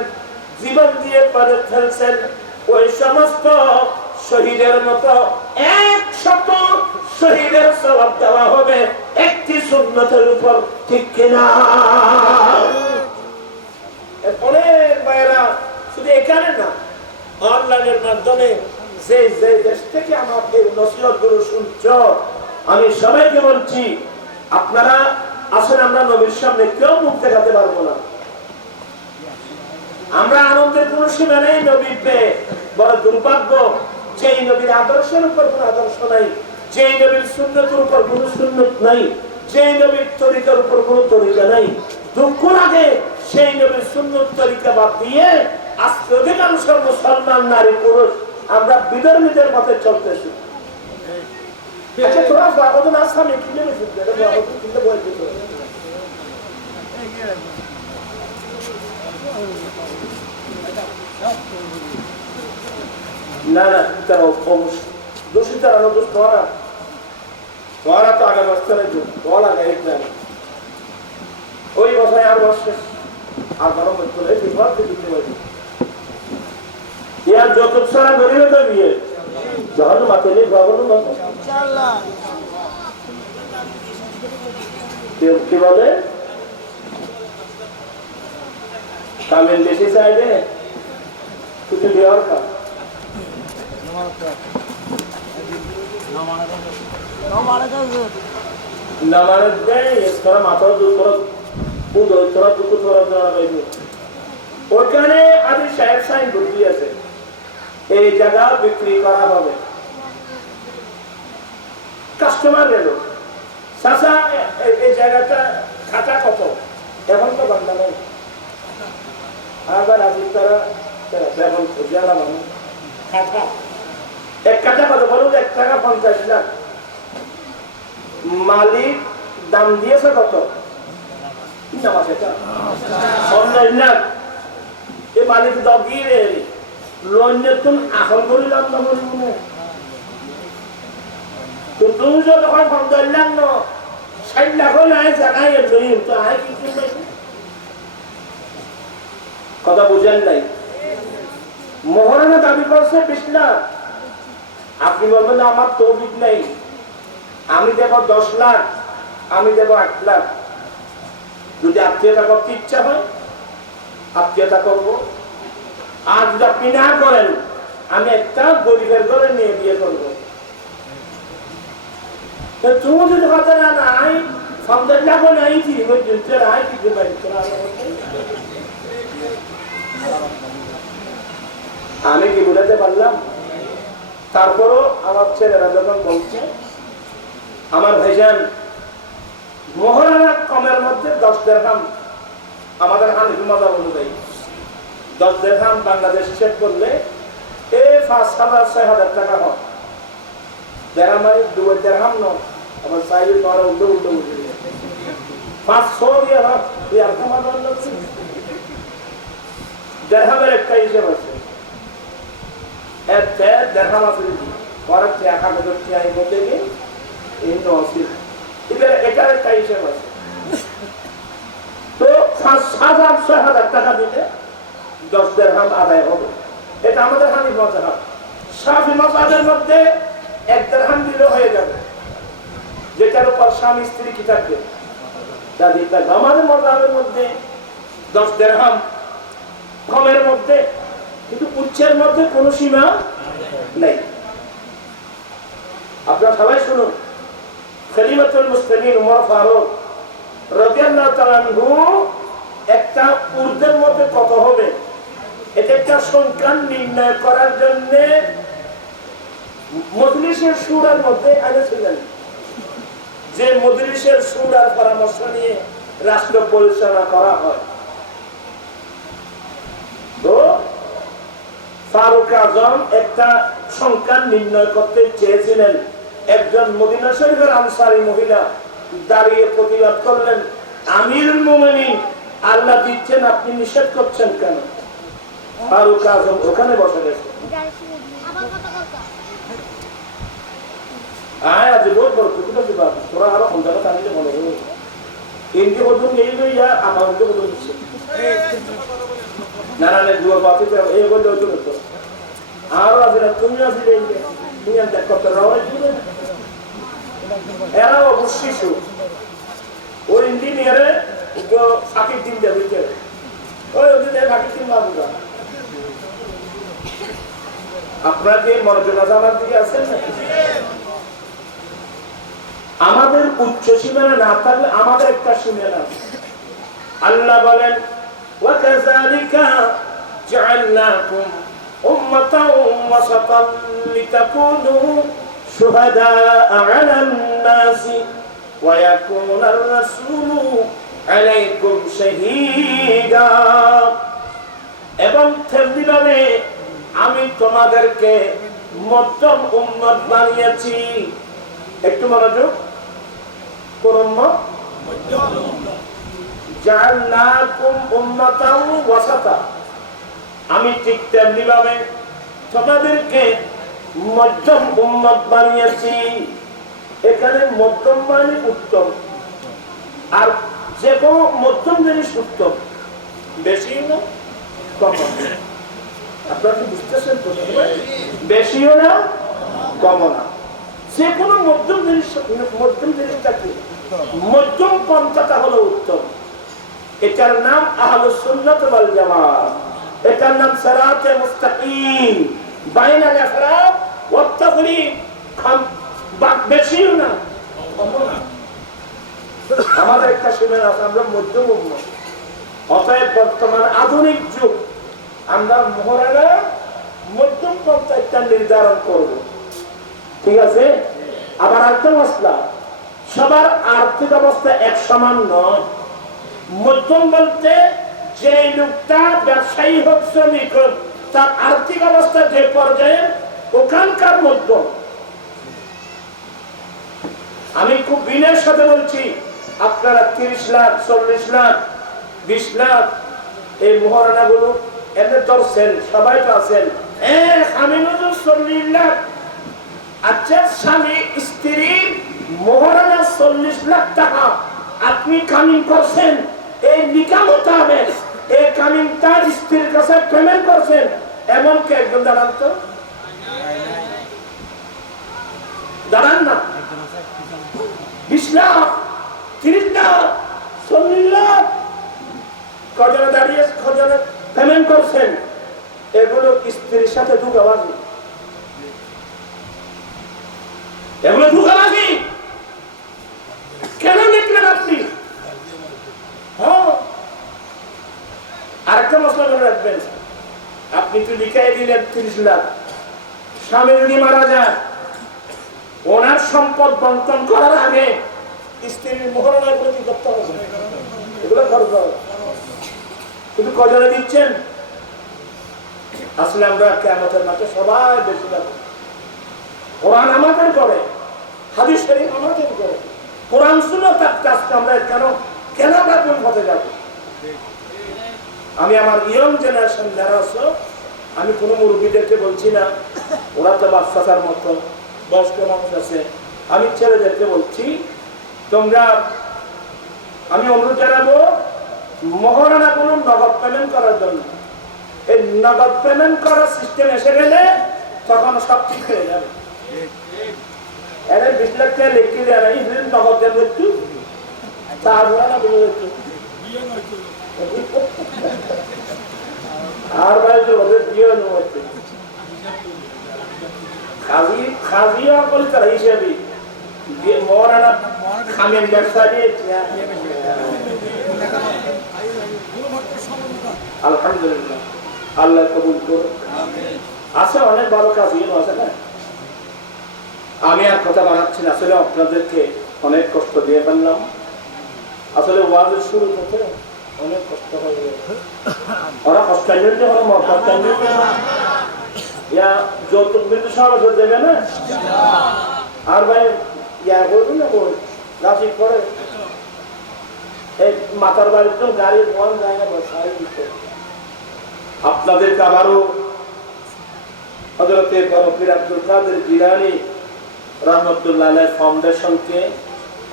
জীবন দিয়ে পারে ফেলছেন, ওই সমস্ত শহীদের মতো 100 শহীদের সওয়াব দেওয়া হবে একটি সুন্নতের উপর, ঠিক কিনা? অনেক ভাইয়েরা শুধু এখানে না, অনলাইনের মাধ্যমে যে যে দেশ থেকে আমার এই নসিহতগুলো শুনছ, আমি সবাইকে বলছি, আপনারা আসলে আমরা নবীর সামনে কেউ মুখ দেখাতে পারবো না। আমরা আনন্দের কোন সীমা নেই নবী পেয়ে, বড় দুর্ভাগ্য যেই নবীর আদর্শের উপর কোন আদর্শ নাই, যেই নবীর সুন্নতের উপর কোন সুন্নত নাই, যেই নবীর তরিকার উপর কোন তরিকা নাই। দুঃখ লাগে সেই নবীর সুন্নত তরিকা বাদ দিয়ে আজকে অধিকাংশ মুসলমান নারী পুরুষ আমরা বিধর্মীদের পথে চলতেছি। আচ্ছা, তোরা বাবুদ আসামে কি নেবে না না, দোষী তারা দোষ তোরা তোরা তো আগে বসতে নাই, তোরা আগে ওই বসায় আর বসে আর গরম করে বিপদ দিতে পারি। ইয়ার যত সারা বেরিয়ে তো বিয়ে যখন মাথে নেই বাবন কি বলে কামেল বেশি চাইবে কিছু দেওয়ার খা নামারে দেয় তোরা মাথাও দূর করো, তোরা দুঃখ তোরা দেওয়া পাইবে। ওইখানে আদি সাহেব সাইন বুদ্ধি আছে, এই জায়গা বিক্রি করা হবে। কাস্টমার এলো, চাচা এই জায়গাটা খাতা কত? এখন তো বান্ধা নেই, আবার আজি তারা এখন খুঁজালা মানুষ খাতা এক কাটা কত বলুন? 1 টাকা 50 লাখ। মালিক দাম দিয়েছে কত? এই মালিক দিয়ে লোন আসল করিলাম না বলি তো তুমি যখন 50 লাখ ন 60 লাখও নাই জায়গায় তো আয় কি কথা বুঝেন নাই? মহারানা দাবি করছে 20 লাখ। আপনি বলবেন আমার তৌফিক নেই, আমি দেব 10 লাখ, আমি দেব 8 লাখ। যদি আত্মীয়তা করতে ইচ্ছা হয় আত্মীয়তা করবো, আর যদি আপনি না করেন আমি একটা গরিবের ঘরে নিয়ে বিয়ে করবো। তুমি যদি কথা না নাই 50 লাখও নাই, আমি কি বুঝাতে পারলাম? তারপরও আমার ছেলেরা যখন বলছে আমার ভাইজান মহারানা কমের মধ্যে 10 দিরহাম, আমাদের হানিফি মাযহাব অনুযায়ী 10 দিরহাম বাংলাদেশ চেক করলে 5,000-6,000 টাকা হয়। দিরহাম 2 দিরহাম নয়, আমার সাইজ ধরে উল্টো উল্টো বুঝে 500 দিয়ে না আর কমা দিরহামের একটা হিসেব আছে। দিরহাম আছে পরে 1,000 মধ্যে গিয়ে এটার একটা হিসেব আছে। তো 5,000-6,000 টাকা দিলে 10 দিরহাম আদায় হবে। এটা আমাদের হানিফি মাযহাব। শাফি মাযহাবের মধ্যে 1 দিরহাম দিলে হয়ে যাবে, যেটার উপর স্বামী স্ত্রী কি থাকবে দাদি থাকবে। আমাদের মাযহাবের মধ্যে 10 দিরহাম কমের মধ্যে, কিন্তু উচ্চের মধ্যে কোনো সীমা নেই। আপনারা সবাই শুনুন, খলিফাতুল মুসলিমিন ওমর ফারুক রাদিয়াল্লাহু তাআলা আনহু একটা উর্দের মধ্যে কত হবে এটা একটা সংখ্যা নির্ণয় করার জন্য মজলিসের শুরার মধ্যে আনেছিলেন, যে মজলিসের শুরার পরামর্শ নিয়ে রাষ্ট্র পরিচালনা করা হয়। তো ফারুক আজম একটা সংখ্যা নির্ণয় করতে চেয়েছিলেন। একজন মদিনা শরীফের আনসারী মহিলা দাঁড়িয়ে প্রতিবাদ করলেন, আমিরুল মুমিনিন, আল্লাহ দিচ্ছেন, আপনি নিষেধ করছেন কেন? ফারুক আজম ওখানে বসে গেছে। আয় আজ বহুত বড় কুকুর দিবা তোরা আরো অন্ধকার টানিতে মনে হলো ইনকে বদল এই লইয়া আমাকে বদল দিচ্ছে না না দুয়া বাতিতে এই বলে হতো তো আর আজরা তুমি আসলে তুমি আর দেখো তো রাওয়াই দিবে এরা অবশ্যই শু ওই ইঞ্জিনিয়ারে তো সাকিব দিন যাবে ওই ওদের সাকিব দিন বাবুরা আপনারা কি মনোযোগ জানার দিকে আছেন নাকি? আমাদের উচ্চ সীমানা না থাকলে আমাদের একটা সীমানা আছে। আল্লাহ বলেন ওয়াকাযালিকা জাআলনাকুম উম্মাতান ওয়াসাতান লিতাকুনু শুহাদাআ আলান নাসি ওয়া ইয়াকুনার রাসূলু আলাইকুম শাহীদা। এবং তেমনিভাবে আমি তোমাদেরকে মধ্যম উম্মত বানিয়েছি। একটু মনোযোগ করুন। জাআলনাকুম উম্মাতান ওয়াসাতা, আমি ঠিক তেমনিভাবে তোমাদেরকে মধ্যম উম্মত বানিয়েছি। এখানে মধ্যম মানে উত্তম, আর যে কোনো মধ্যম জিনিস উত্তম, বেশিও না কম না। আপনারা কি বুঝতেছেন? তো বেশিও না কম না, যে কোনো মধ্যম জিনিস, মধ্যম জিনিসটাকে মধ্যম পন্থাটা হলো উত্তম। এটার নাম আহলুস সুন্নাত ওয়াল জামাত, এটার নাম সিরাতে মুস্তাকিম বাইনাল ইফরাত ওয়াত তাফরীদ। বেশিও না কমও না, আমাদের একটা সীমা আছে, আমরা মধ্যম উম্মত। অতএব বর্তমান আধুনিক যুগ, আমরা মহরানা মধ্যম পন্থা নির্ধারণ করব, ঠিক আছে? আবার আরেকটা মশলা, সবার আর্থিক অবস্থা এক সমান নয়। মধ্যম বলতে যে লোকটা ব্যবসায়ী হোক, শ্রমিক হোক, তার আর্থিক অবস্থা যে পর্যায়ে, ওখানকার মধ্যম। আমি খুব বিনয়ের সাথে বলছি, আপনারা 30 লাখ 40 লাখ 20 লাখ এই মহারানা গুলো এনে ধরছেন, সবাই তো আছেন। আমি 40 লাখ। আচ্ছা, স্বামী স্ত্রীর মহারানা 40 লাখ টাকা আপনি কামিং করছেন, এই নিকাহ মোতাবেক এই কামিং তার স্ত্রীর কাছে পেমেন্ট করছেন, এমন কি একজন দাঁড়ান তো? দাঁড়ান না। 20 লাখ 30 লাখ 40 লাখ কজনে দাঁড়িয়ে কজনে পেমেন্ট করছেন, এগুলো স্ত্রীর সাথে ধোঁকাবাজি, এগুলো ধোঁকাবাজি। কেন লিখলেন আপনি? আরেকটা মশলা মনে রাখবেন, আপনি তো লিখাই দিলেন 30 লাখ, স্বামী যদি মারা যায়, ওনার সম্পদ বন্টন করার আগে স্ত্রীর মোহরানা প্রতি করতে হবে, এগুলো খরচ হবে। কিন্তু কজনে দিচ্ছেন? আসলে আমরা কিয়ামতের মাঠে সবাই বেশি যাবো। কোরআন আমাদের করে, হাদিস শরীফ আমাদের করে, কোরআন সুন্নাত কাজকে আমরা কেন আমরা কোন পথে যাব? আমি আমার ইয়ং জেনারেশন যারা আছে, আমি কোনো মুরব্বীদেরকে বলছি না, ওরা তো বাচ্চার মতো বয়স্ক মানুষ আছে, আমি ছেলেদেরকে বলছি, তোমরা, আমি অনুরোধ জানাবো মহারানা কোনো নগদ পেমেন্ট করার জন্য। এই নগদ পেমেন্ট করার সিস্টেম এসে গেলে তখন সব ঠিক হয়ে যাবে। 20 লাখ টাকা লিখে দেয় না, নগদ দেবে একটু, আর বাইরে ওদের বিয়ে হচ্ছে খাজিও করে তারা হিসেবে মহারানা খামের ব্যবসা দিয়ে। আলহামদুলিল্লাহ, আল্লাহ কবুল করুন। আছে অনেক বড় কাজ আছে না। আমি আর কথা বানাচ্ছি না, আসলে আপনাদেরকে অনেক কষ্ট দিয়ে ফেললাম। আসলে ওয়াজের শুরু করতে অনেক কষ্ট হয়ে গেছে। ওরা কষ্ট ইয়া যৌতুক বিন্দু সমাবেশ দেবে না? আর ভাই ইয়া করবি না বল রাশি করে এই মাতার বাড়ির তো গাড়ির মন যায় না বসাই দিতে। আপনাদেরকে আবারও হযরতে পীর আব্দুল কাদের জিলানী রাহমাতুল্লাহ আলাইহি ফাউন্ডেশনকে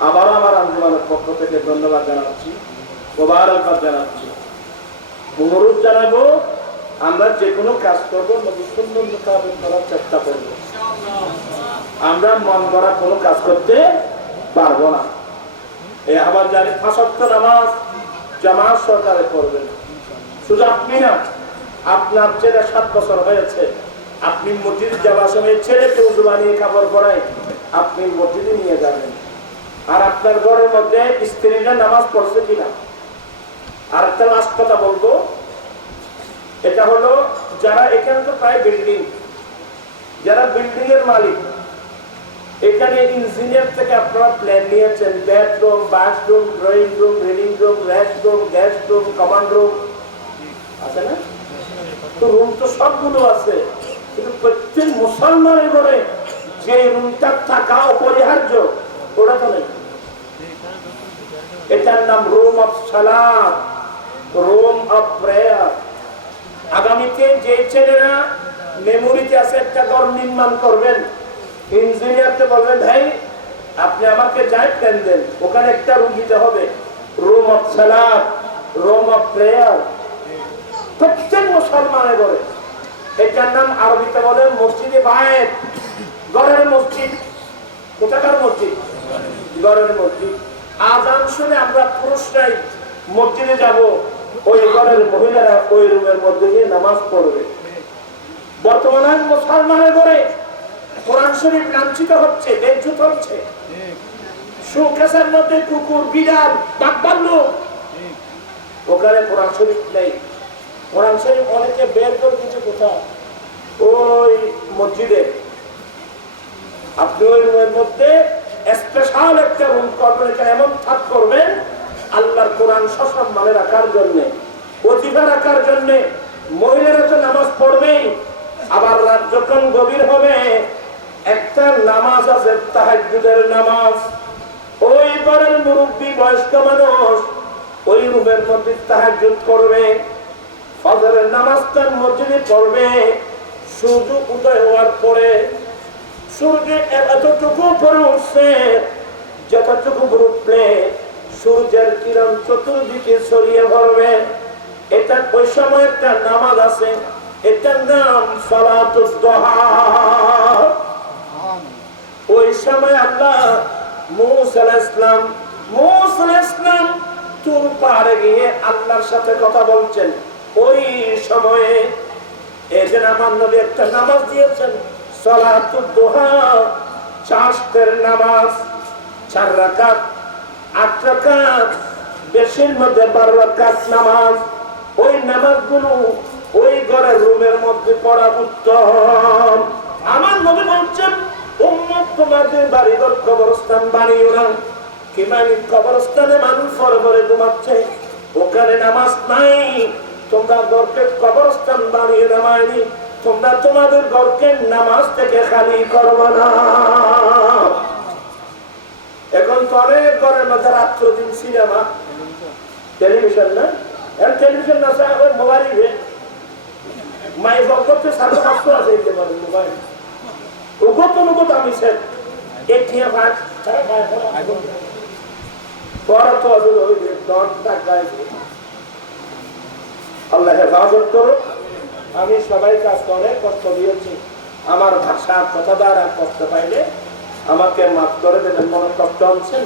আবারও আমার আঞ্জুমানের পক্ষ থেকে ধন্যবাদ জানাচ্ছি, মোবারকবাদ জানাচ্ছি। অনুরোধ জানাবো আমরা যে কোনো কাজ করবো নবীর মোতাবেক করার চেষ্টা করবো। আমরা মন গড়া কোনো কাজ করতে পারবো না। এই আবার জানি 5 ওয়াক্ত নামাজ জামাত সহকারে করবেন। শুধু আপনি না, আপনার ছেলে 7 বছর হয়েছে, আপনি মসজিদে যাওয়ার সময় ছেলেকে উজু বানিয়ে কাপড় পরাই আপনি মসজিদে নিয়ে যাবেন। আর আপনার ঘরের মধ্যে স্ত্রীরা নামাজ পড়ছে কিনা। আর একটা লাস্ট কথা বলবো, এটা হলো যারা এখানে তো প্রায় বিল্ডিং, যারা বিল্ডিং এর মালিক, এখানে ইঞ্জিনিয়ার থেকে আপনারা প্ল্যান নিয়েছেন, bedroom, bathroom, drawing room, reading room, restroom, guest room, command room আছে না? তো রুম তো সবগুলো আছে, কিন্তু প্রত্যেক মুসলমানের ঘরে যে রুমটা থাকা অপরিহার্য ওটা তো নেই। এটার নাম রুম অফ সালাত, রুম অফ প্রেয়ার। আগামীতে যে ছেলেরা মেমোরিতে আছে একটা ঘর নির্মাণ করবেন, ইঞ্জিনিয়ারকে বলবেন ভাই আপনি আমাকে যাই প্ল্যান দেন, ওখানে একটা রুম দিতে হবে, রুম অফ সালাত, রুম অফ প্রেয়ার প্রত্যেক মুসলমানের ঘরে। এটার নাম আরবিতে বলেন মসজিদে বায়েত, ঘরের মসজিদ। কোথাকার মসজিদ? ঘরের মসজিদ। আযান শুনে আমরা পুরুষরাই মসজিদে যাব, ওই ঘরের মহিলারা ওই রুমের মধ্যে গিয়ে নামাজ পড়বে। বর্তমানে মুসলমানের ঘরে কোরআন শরীফ লাঞ্ছিত হচ্ছে, বেজ্জত হচ্ছে। শোকেসের মধ্যে কুকুর, বিড়াল, বাঘ-ভাল্লুক, ওখানে কোরআন শরীফ নেই। কোরআন শরীফ অনেকে বের করে দিচ্ছে কোথাও? ওই মসজিদে। আপনি ওই রুমের মধ্যে স্পেশাল একটা রুম করবেন, এটা এমন থাক করবেন আল্লাহর কোরআন সসম্মানে রাখার জন্য, ওজিফা রাখার জন্য। মহিলারা তো নামাজ পড়বেই, আবার রাত যখন গভীর হবে একটা নামাজ আছে তাহাজ্জুদের নামাজ। ওই ঘরের মুরব্বী বয়স্ক মানুষ ওই রুমের মধ্যে তাহাজ্জুদ করবে, ফজরের নামাজটা মসজিদে পড়বে। সূর্য উদয় হওয়ার পরে সূর্য এতটুকু পরে উঠছে, যতটুকু উঠলে সূর্যের কিরণ চতুর্দিকে ছড়িয়ে পড়বে। এটা ওই সময় একটা নামাজ আছে, এটার নাম সালাতুদ দুহা। ওই সময় আল্লাহ মূসা আলাইহিস সালাম তুর পাহাড়ে গিয়ে আল্লাহর সাথে কথা বলছেন। ওই সময়ে এজন্য আমার নবী একটা নামাজ দিয়েছেন সালাতুদ দুহা, চাষের নামাজ, 4 রাকাত, 8 রাকাত, বেশির মধ্যে 12 রাকাত নামাজ। ওই নামাজগুলো ওই ঘরের রুমের মধ্যে পড়া উত্তম। আমার নবী বলছেন উম্মত তোমাদের বাড়িঘর কবরস্থান বানিও না। কি মানে কবরস্থানে মানুষ ফরফরে ঘুমাচ্ছে, ওখানে নামাজ নাই। তোমরা ঘরকে কবরস্থান বানিয়ে নামায়নি, তোমরা তোমাদের ঘরকে নামাজ থেকে খালি করবো না। এখন তো অনেক ঘরের মধ্যে রাত্র দিন সিনেমা, টেলিভিশন না, টেলিভিশন না মোবাইলে মাই বক্তব্য সাথে শাস্ত্র আছে মোবাইল উগত অনুগত আমি স্যার এটিএম ভাগ পরে তো আল্লাহ হেফাজত করো। আমি সবাই কাজটা অনেক কষ্ট দিয়েছি, আমার ভাষা কথা দ্বারা কষ্ট পাইলে আমাকে মাফ করে দেবেন, মনে কষ্ট হচ্ছেন।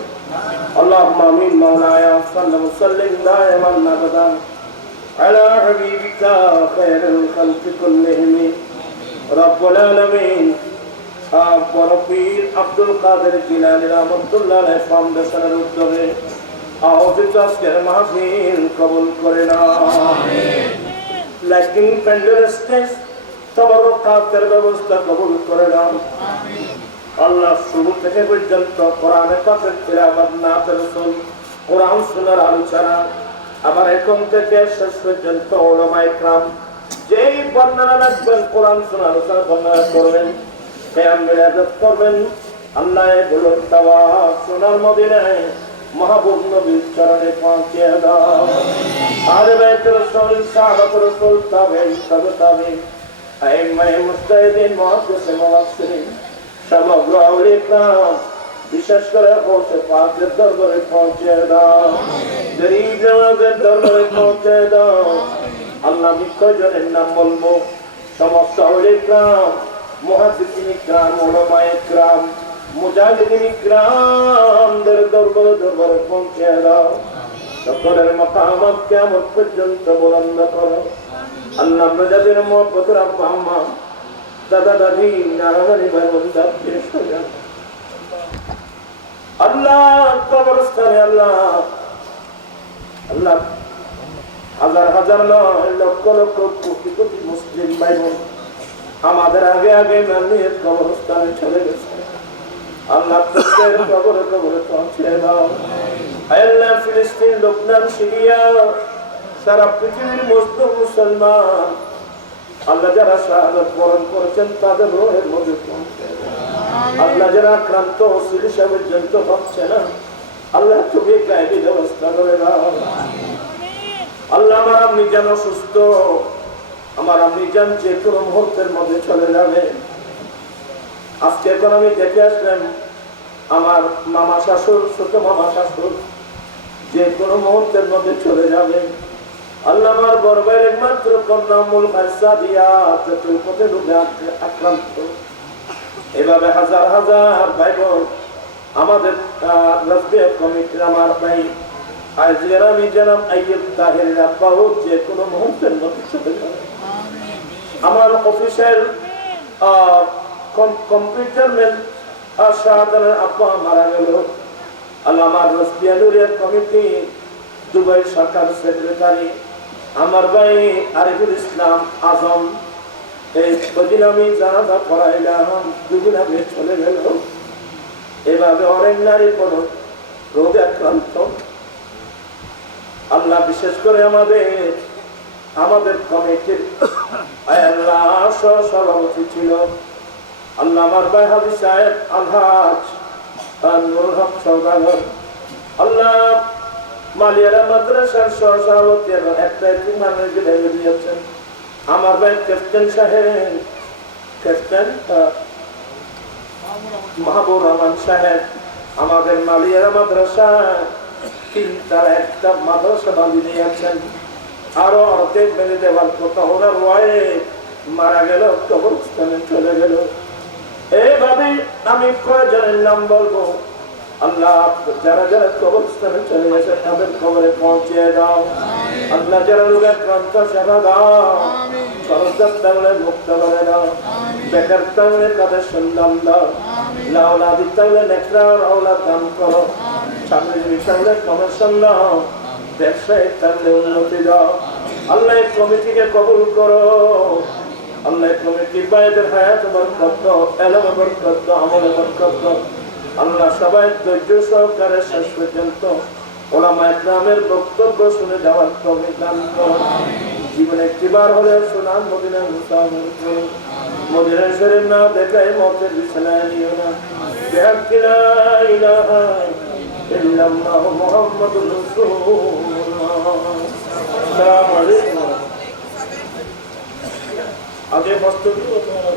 আল্লাহুম্মা আমিন। মাওলানা সাল্লাল্লাহু দাইমান আবাদান আলা হাবিবিকা খায়রুল খালকি কুল্লিহিম রব্বুল আলামিন। পীর আব্দুল কাদের জিলানী রাহমাতুল্লাহ আলাইহি ফাউন্ডেশনের উদ্যোগে আয়োজিত আজকের মাহফিল কবুল করে নাও। আমিন। লাইটিং প্যান্ডেল স্টেজ তবরকাতের ব্যবস্থা কবুল করে নাও। আমিন। আল্লাহ শুরু থেকে পর্যন্ত কোরআনে পাকের তিলাওয়াত, নাতে রাসূল, কোরআন শোনার আলোচনা, আবার এখন থেকে শেষ পর্যন্ত উলামায়ে কেরাম যেই বর্ণনা রাখবেন, কোরআন শোনার বর্ণনা করবেন, কিয়াম মিলাদ করবেন। আল্লাহ বলুন তাওয়াব সোনার মদিনায় মাহবুব নবীর চরণে পৌঁছে দাও। আলে বাইত রাসূল, সাহাবাত রাসূল, তাবেঈন, তাবেঈন, আইম্মায়ে মুজতাহিদিন, মুহাদ্দিসিন, মুফাসসিরিন, সমগ্র আউলিয়া কিরাম, বিশেষ করে গৌসে পাকের দরবারে পৌঁছে দাও। গরীব নওয়াজের দরবারে পৌঁছে দাও। আল্লাহ বিকজনের নাম বলবো, সমস্ত আউলিয়া কিরাম, মুহাদ্দিসিন কিরাম, উলামায়ে কিরাম, মুজাহিদিন কিরামদের দরবারে পৌঁছে দাও। সকলের মাকামাত কিয়ামত পর্যন্ত বুলন্দ করো। আল্লাহ আমরা যাদের মহব্বতের আব্বা আম্মা, দাদা দাদি, নানা নানি, ভাই বোন, আত্মীয় স্বজন, আল্লাহ কবরস্থানে আল্লাহ হাজার হাজার নয় লক্ষ লক্ষ কোটি কোটি মুসলিম ভাই বোন আমাদের আগে আগে মানিয়ে কবরস্থানে চলে গেছে। আল্লাহ তাদের কবরে কবরে পৌঁছে দাও। আল্লাহ ফিলিস্তিন, লবনান, সিরিয়া, সারা পৃথিবীর মুসলিম মুসলমান আল্লাহ যারা শাহাদাত বরণ করেছেন তাদের রূহের মধ্যে পৌঁছে দাও। আল্লাহ যারা আক্রান্ত চিকিৎসা পর্যন্ত হচ্ছে না, আল্লাহ তুমি গায়েবী ব্যবস্থা করে দাও। আল্লাহ আমার আম্মি যেন সুস্থ, আমার আম্মি যেন যে কোনো মুহূর্তের মধ্যে চলে যাবে। আজকে এখন আমি দেখে আসলাম আমার মামা শাশুড়, ছোট মামা শাশুড় যে কোনো মুহূর্তের মধ্যে চলে যাবে। আল্লাহ আমার বড় ভাইয়ের একমাত্র কন্যা মূল দিয়া পথে ঢুকে আক্রান্ত। এভাবে হাজার হাজার ভাই বোন আমাদের রাজবিয়া কমিটির আমার ভাই আমি জানাম আইয়ুব তাহের আব্বাও যে কোনো মুহূর্তের মধ্যে চলে যাবে। আমার অফিসের কম্পিউটার ম্যান শাহাদাতের আব্বা মারা গেল। আল্লাহ আমার রাজবিয়া নুরিয়া কমিটি দুবাই সরকার সেক্রেটারি আমার ভাই আরিফুল ইসলাম আজম, এই কদিন আমি জানাজা পড়াইলাম, দুদিন আগে চলে গেল। এভাবে অনেক নারী কোন রোগে আক্রান্ত। আল্লাহ বিশেষ করে আমাদের কমিটির আল্লাহ সভাপতি ছিল আল্লাহ আমার ভাই হাজি সাহেব আলহাজ নুরুল হক সওদাগর। আল্লাহ মালিয়ারা মাদ্রাসার সভাপতি এবং একটা মানুষ দিয়েছেন আমার ভাই ক্যাপ্টেন সাহেব, ক্যাপ্টেন মাহবুব রহমান সাহেব আমাদের মালিয়ারা মাদ্রাসা তারা একটা মাদ্রাসা বাঁধি নিয়েছেন। আরো অর্ধেক বেঁধে দেওয়ার কথা ওনার ওয়াইফ মারা গেল, কবরস্থানে চলে গেল। এইভাবে আমি কয়জনের নাম বলবো। আল্লাহ যারা যারা কবরস্থানে চলে গেছে তাদের কবরে পৌঁছে দাও। আল্লাহ যারা রোগাক্রান্ত সেবা দাও, খরচ তাহলে মুক্ত করে দাও, বেকার তাহলে তাদের সন্ধান দাও, লাউলাদি তাহলে নেকড়া রাউলা দান করো, চাকরিজীবী তাহলে কমিশন দাও, ব্যবসায়িক তাহলে উন্নতি দাও। আল্লাহ কমিটিকে কবুল করো। আল্লাহ কমিটির বাইরের হায়াত বরকত দাও, এলম বরকত দাও, আমলে বরকত দাও। আল্লাহ সবাই ধৈর্য সহকারে শেষ পর্যন্ত ওলামায়ে কেরামের বক্তব্য শুনে যাওয়ার তৌফিক দান করো। জীবনে একটিবার হলে সুনাম মদিনা মুসাফির করো। মদিনা শরীফ না দেখায় মতের বিছানায় নিও না। বিহাক্কি লা ইলাহা ইল্লাল্লাহ মুহাম্মাদুর রাসূলুল্লাহ। আসসালামু আলাইকুম। আগে বক্তব্য তোমার